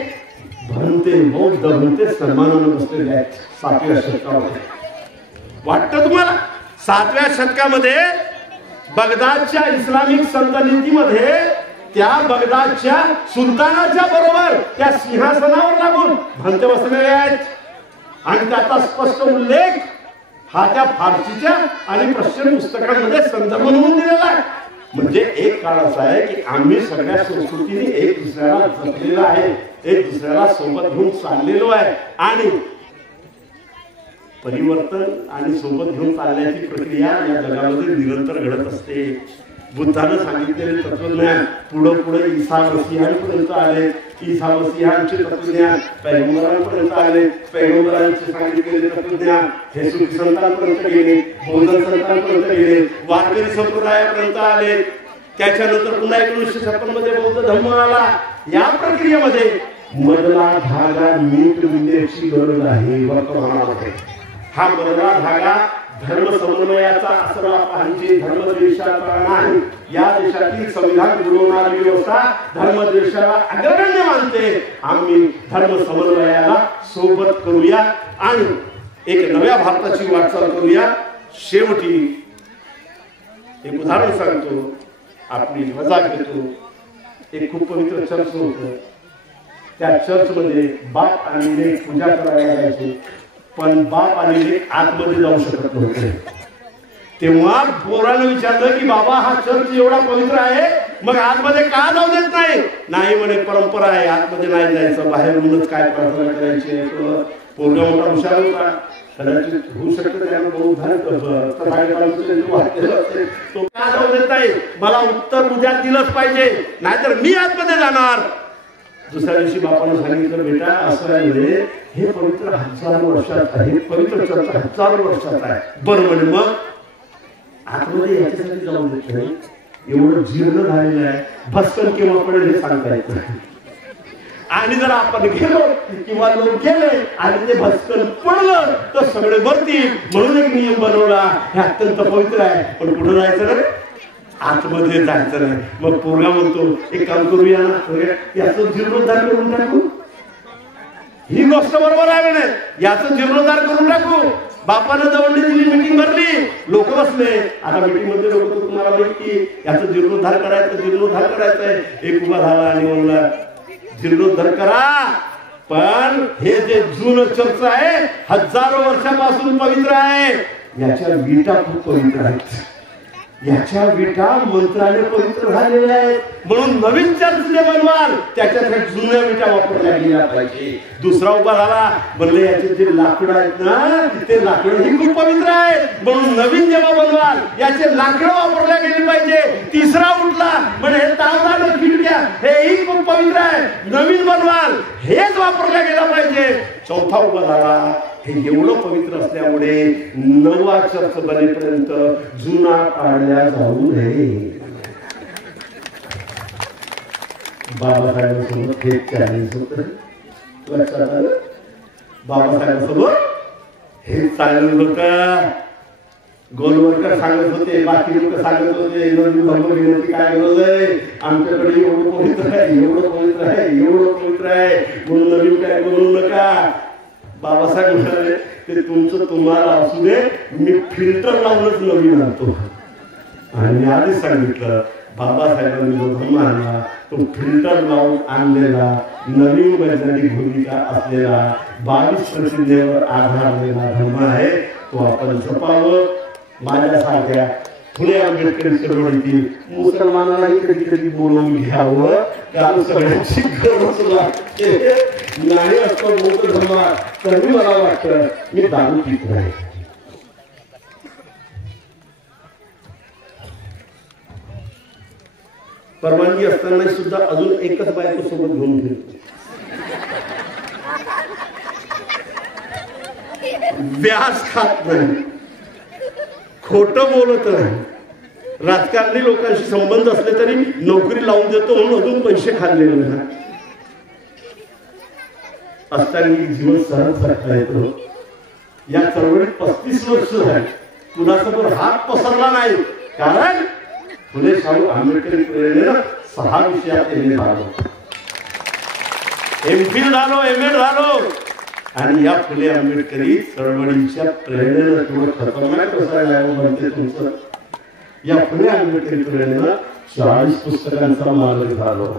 भंते, बौद्ध भंते सन्मानाने बसलेले आहेत 7व्या शतकामध्ये. वाटतं तुम्हाला 7व्या शतकामध्ये बगदादच्या इस्लामिक सल्तनतीमध्ये त्या बगदादच्या सुलतानाच्या बरोबर त्या सिंहासनावर लागून भंते बसलेले आहेत. आणि त्याचा स्पष्ट उल्लेख हा त्या फारसीच्या आणि पर्शियन पुस्तकांमध्ये संदर्भ म्हणून दिलेला आहे. म्हणजे एक काळ असा आहे की आम्ही सगळ्या संस्कृतीने एक दुसऱ्याला जपलेला आहे, एक दुसऱ्याला सोबत घेऊन चाललेलो आहे. आणि परिवर्तन आणि सोबत घेऊन चालण्याची प्रक्रिया या जगामध्ये निरंतर घडत असते. बुद्धानं सांगितलेले तत्वज्ञान पुढं पुढे ईसा मसीहांपर्यंत आले. ईसा मसीहांचे तत्वज्ञान पैगंबरांपर्यंत आले. पैगंबरांचे सांगितलेले तत्वज्ञान हे सुखी संतांपर्यंत गेले, बौद्ध संतांपर्यंत गेले, वारकरी संप्रदायापर्यंत आले. त्याच्यानंतर पुन्हा 1956 मध्ये बौद्ध धर्म आला. या प्रक्रियेमध्ये मधला धागा नीट विण्याची गरज आहे वर्तमानामध्ये. हा मधला धागा धर्म समन्वयाचा असला पाहिजे, धर्मद्वेषाचा नाही. या देशातील संविधान घडवणारी व्यवस्था धर्मद्वेषाला अग्रगण्य मानते. आम्ही धर्म समन्वयाला सोबत करूया आणि एक नव्या भारताची वाटचाल करूया. शेवटी एक उदाहरण सांगतो, आपली मजा घेतो. एक खूप पवित्र चर्च होतं. त्या चर्च मध्ये बाप आणि लेक पूजा करायला जायचे, पण बाप आणि लेक आतमध्ये जाऊ शकत नव्हते. तेव्हा पोरानं विचारलं की बाबा हा चर्च एवढा पवित्र आहे, मग आतमध्ये का जाऊ देत नाही? नाही म्हणे, परंपरा आहे, आतमध्ये नाही जायचं, बाहेरूनच काय प्रार्थना करायची. पोरगा मोठा हुशार होता, कदाचित होऊ शकतं त्यानं तो का जाऊ देत नाही? मला उत्तर उद्या दिलंच पाहिजे, नाहीतर मी आतमध्ये जाणार. दुसऱ्या दिवशी बापानं सांगितलं, बेटा असं आहे, हे पवित्र 1000 वर्षात आहे, पवित्र चर्च 1000 वर्षात आहे. बरं म्हणे, मग आतमध्ये याच्यासाठी जाऊ देत नाही, एवढं जीर्ण झालेलं आहे, भस्कन केव्हा पडेल हे सांगता येत नाही. आणि जर आपण गेलो किंवा लोक गेले आणि ते भस्कन पडलं तर सगळे भरतील, म्हणून एक नियम बनवला, हे अत्यंत पवित्र आहे, पण कुठं जायचं नाही, आतमध्ये जायचं नाही. मग पोरगा म्हणतो, एक काम करूया ना, याचं जीर्णोद्धार करून टाकू. ही गोष्ट बरोबर आहे म्हणे, याचं जीर्णोद्धार करून टाकू. बापानं दवंडी दिली, मीटिंग भरली, लोक बसले. आता मीटिंग मध्ये लोक तुम्हाला माहिती, याचं जीर्णोद्धार करायचं, जीर्णोद्धार करायचंय. एक उभा झाला आणि म्हणला, जीर्णोद्धार करा, पण हे जे जुनं चर्च आहे 1000 वर्षापासून पवित्र आहे, याच्या विटा खूप पवित्र आहेत, याच्या विटा मंत्राने पवित्र झालेल्या आहेत, म्हणून नवीन चर्च जे बनवाल त्याच्यासाठी जुन्या विटा वापरल्या गेल्या पाहिजे. दुसरा उभा झाला, म्हणले याचे जे लाकडं आहेत ना, ते लाकडं ही खूप पवित्र आहेत, म्हणून नवीन जेव्हा बनवाल याचे लाकडं वापरल्या गेली पाहिजे. तिसरा उठला, म्हणजे हे तावदार खिडक्या हेही खूप पवित्र आहे, नवीन बनवाल हेच वापरल्या गेलं पाहिजे. चौथा उभा झाला, हे एवढं पवित्र असल्यामुळे नवा चर्च बनेपर्यंत जुना पाडल्या जाऊ नये. बाबासाहेबांसोबत हे चॅलेंज होत, लक्षात आलं? बाबासाहेबांसोबत हे चॅलेंज होत. गोलवरकर सांगत होते, बाकी लोक सांगत होते, धर्म घेण्याची काय गरज आहे, आमच्याकडे एवढं पवित्र आहे, एवढं पवित्र आहे, एवढं पवित्र आहे, म्हणून नवीन काय बोलू नका. बाबासाहेब म्हणाले, ते तुमचं तुम्हाला असू दे, मी फिल्टर लावूनच नवीन आणतो. आणि मी आधीच सांगितलं, बाबासाहेबांनी जो धर्म आणला तो फिल्टर लावून आणलेला, नवीन वैज्ञानिक भूमिका असलेला, 22 प्रतिज्ञेवर आधारलेला धर्म आहे. तो आपण जपावं. माझ्यासारख्या फुले आंबेडकरी चळवळीतील मुसलमानालाही कधी कधी बोलवून घ्यावं, कारण सगळ्यांची गरज लागते. नाही असं मोठं धर्म तरी मला वाटतं मी दारू पित नाही. परवानगी असताना सुद्धा अजून एकच बायको सोबत घेऊन फिरतो. व्यास खात नाही, खोटं बोलत नाही, राजकारणी लोकांशी संबंध असले तरी नोकरी लावून देतो म्हणून अजून पैसे खाल्लेले नाही. अष्टांगिक जीवन सहज जगता येतो. या चळवळीत 35 वर्ष झाली, कुणासमोर हात पसरला नाही, कारण फुले शाहू आंबेडकरी प्रेरणेनं 6 विषयात MA झालो, MPhil झालो, MA झालो. आणि या फुले आंबेडकरी चळवळीच्या प्रेरणेनं थोडं खतरनाक असायला म्हणते तुमचं. या फुले आंबेडकरी प्रेरणेनं 40 पुस्तकांचा मालक झालो.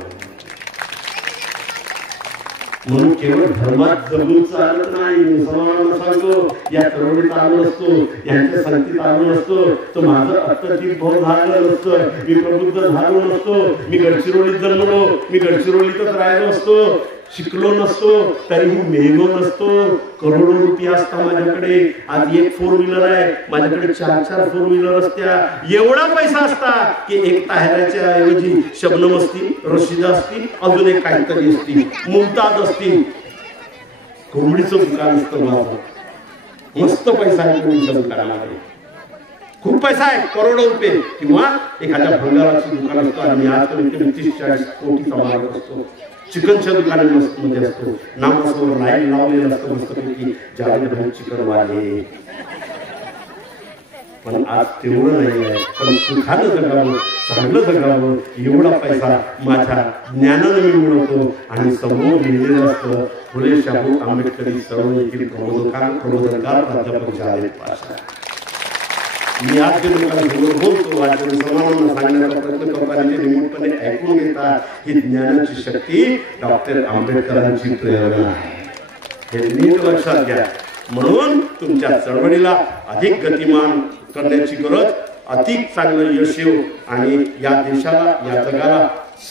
म्हणून केवळ धर्मात जगून चालत नाही. मुसलमानांना सांगतो, या चळवळीत आलो असतो, यांच्या संगतीत आलो नसतो तर माझं अत्यधिक भाव झालं नसतं, मी प्रबुद्ध झालो नसतो, मी गडचिरोलीत जन्मलो, मी गडचिरोलीतच राहिलो असतो. शिकलो नसतो तरीही मेलो नसतो. करोडो रुपये असता माझ्याकडे. आज एक 4 व्हीलर आहे, माझ्याकडे 4 4 4 असत्या. एवढा पैसा असता की एक ताहेराच्या ऐवजी शबनम असती, रशिदा असती, अजून एक काहीतरी असती, मुमताज असती. कोंबडीचं दुकान असतं माझं. मस्त पैसा आहे कोंबडीच्या दुकानामध्ये. खूप पैसा आहे, करोडो रुपये. किंवा एखाद्या भंगाराचं दुकान असतं आणि आज कमीत कमी 30-40 कोटीचा मालक असतो. चिकनच्या दुकानामध्ये असतो, नामासमोर लाईन लावलेलं असतं मस्तपैकी, जावेद भाई चिकन वाले. पण आज तेवढं नाही आहे. पण सुखानं जगावं, चांगलं जगावं एवढा पैसा माझ्या ज्ञानानं मी मिळवतो. आणि समोर लिहिलेलं असतं फुले शाहू आंबेडकरी चळवळीतील प्रबोधनकार प्राध्यापक जावेद पाशा. मी आज जे लोकांसमोर बोलतो, आज समाजांना सांगण्याचा प्रयत्न करतो आणि ते निमूटपणे ऐकून घेतात. ही ज्ञानाची शक्ती डॉक्टर आंबेडकरांची प्रेरणा आहे. हे नीट लक्षात घ्या. म्हणून तुमच्या चळवळीला अधिक गतिमान करण्याची गरज, अधिक चांगलं यश येऊ आणि या देशाला, या जगाला,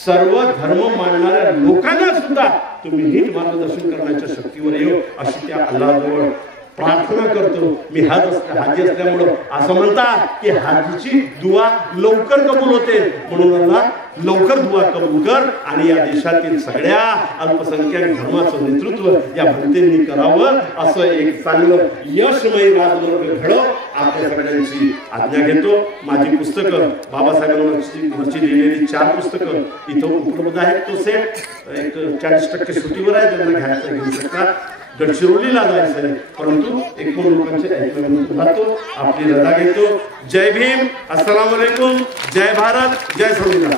सर्व धर्म मानणाऱ्या लोकांना सुद्धा तुम्ही नीट मार्गदर्शन करण्याच्या शक्तीवर येऊ अशी त्या अल्लाहजवळ प्रार्थना करतो. मी हाजी असल्यामुळं असं म्हणतात की हाजीची दुआ लवकर कबूल होते. म्हणून अल्लाह लवकर दुआ कबूल कर आणि या देशातील सगळ्या अल्पसंख्याक धर्माचं नेतृत्व या भक्तांनी करावं, असं एक चांगलं यशमयी राजमार्ग घडव. आपल्या सगळ्यांची आज्ञा घेतो. माझी पुस्तकं, बाबासाहेबांवरची लिहिलेली 4 पुस्तकं इथं उपलब्ध आहेत. तो सेट एक 40% सुट्टीवर आहे, ज्यांना घ्यायचं घेऊ शकतात. गडचिरोलीला जायचं आहे, परंतु 1 लोकांचे ऐकल्यानंतर जातो. आपली रजा घेतो. जय भीम, अस्सलाम वालेकुम, जय भारत, जय संविधान.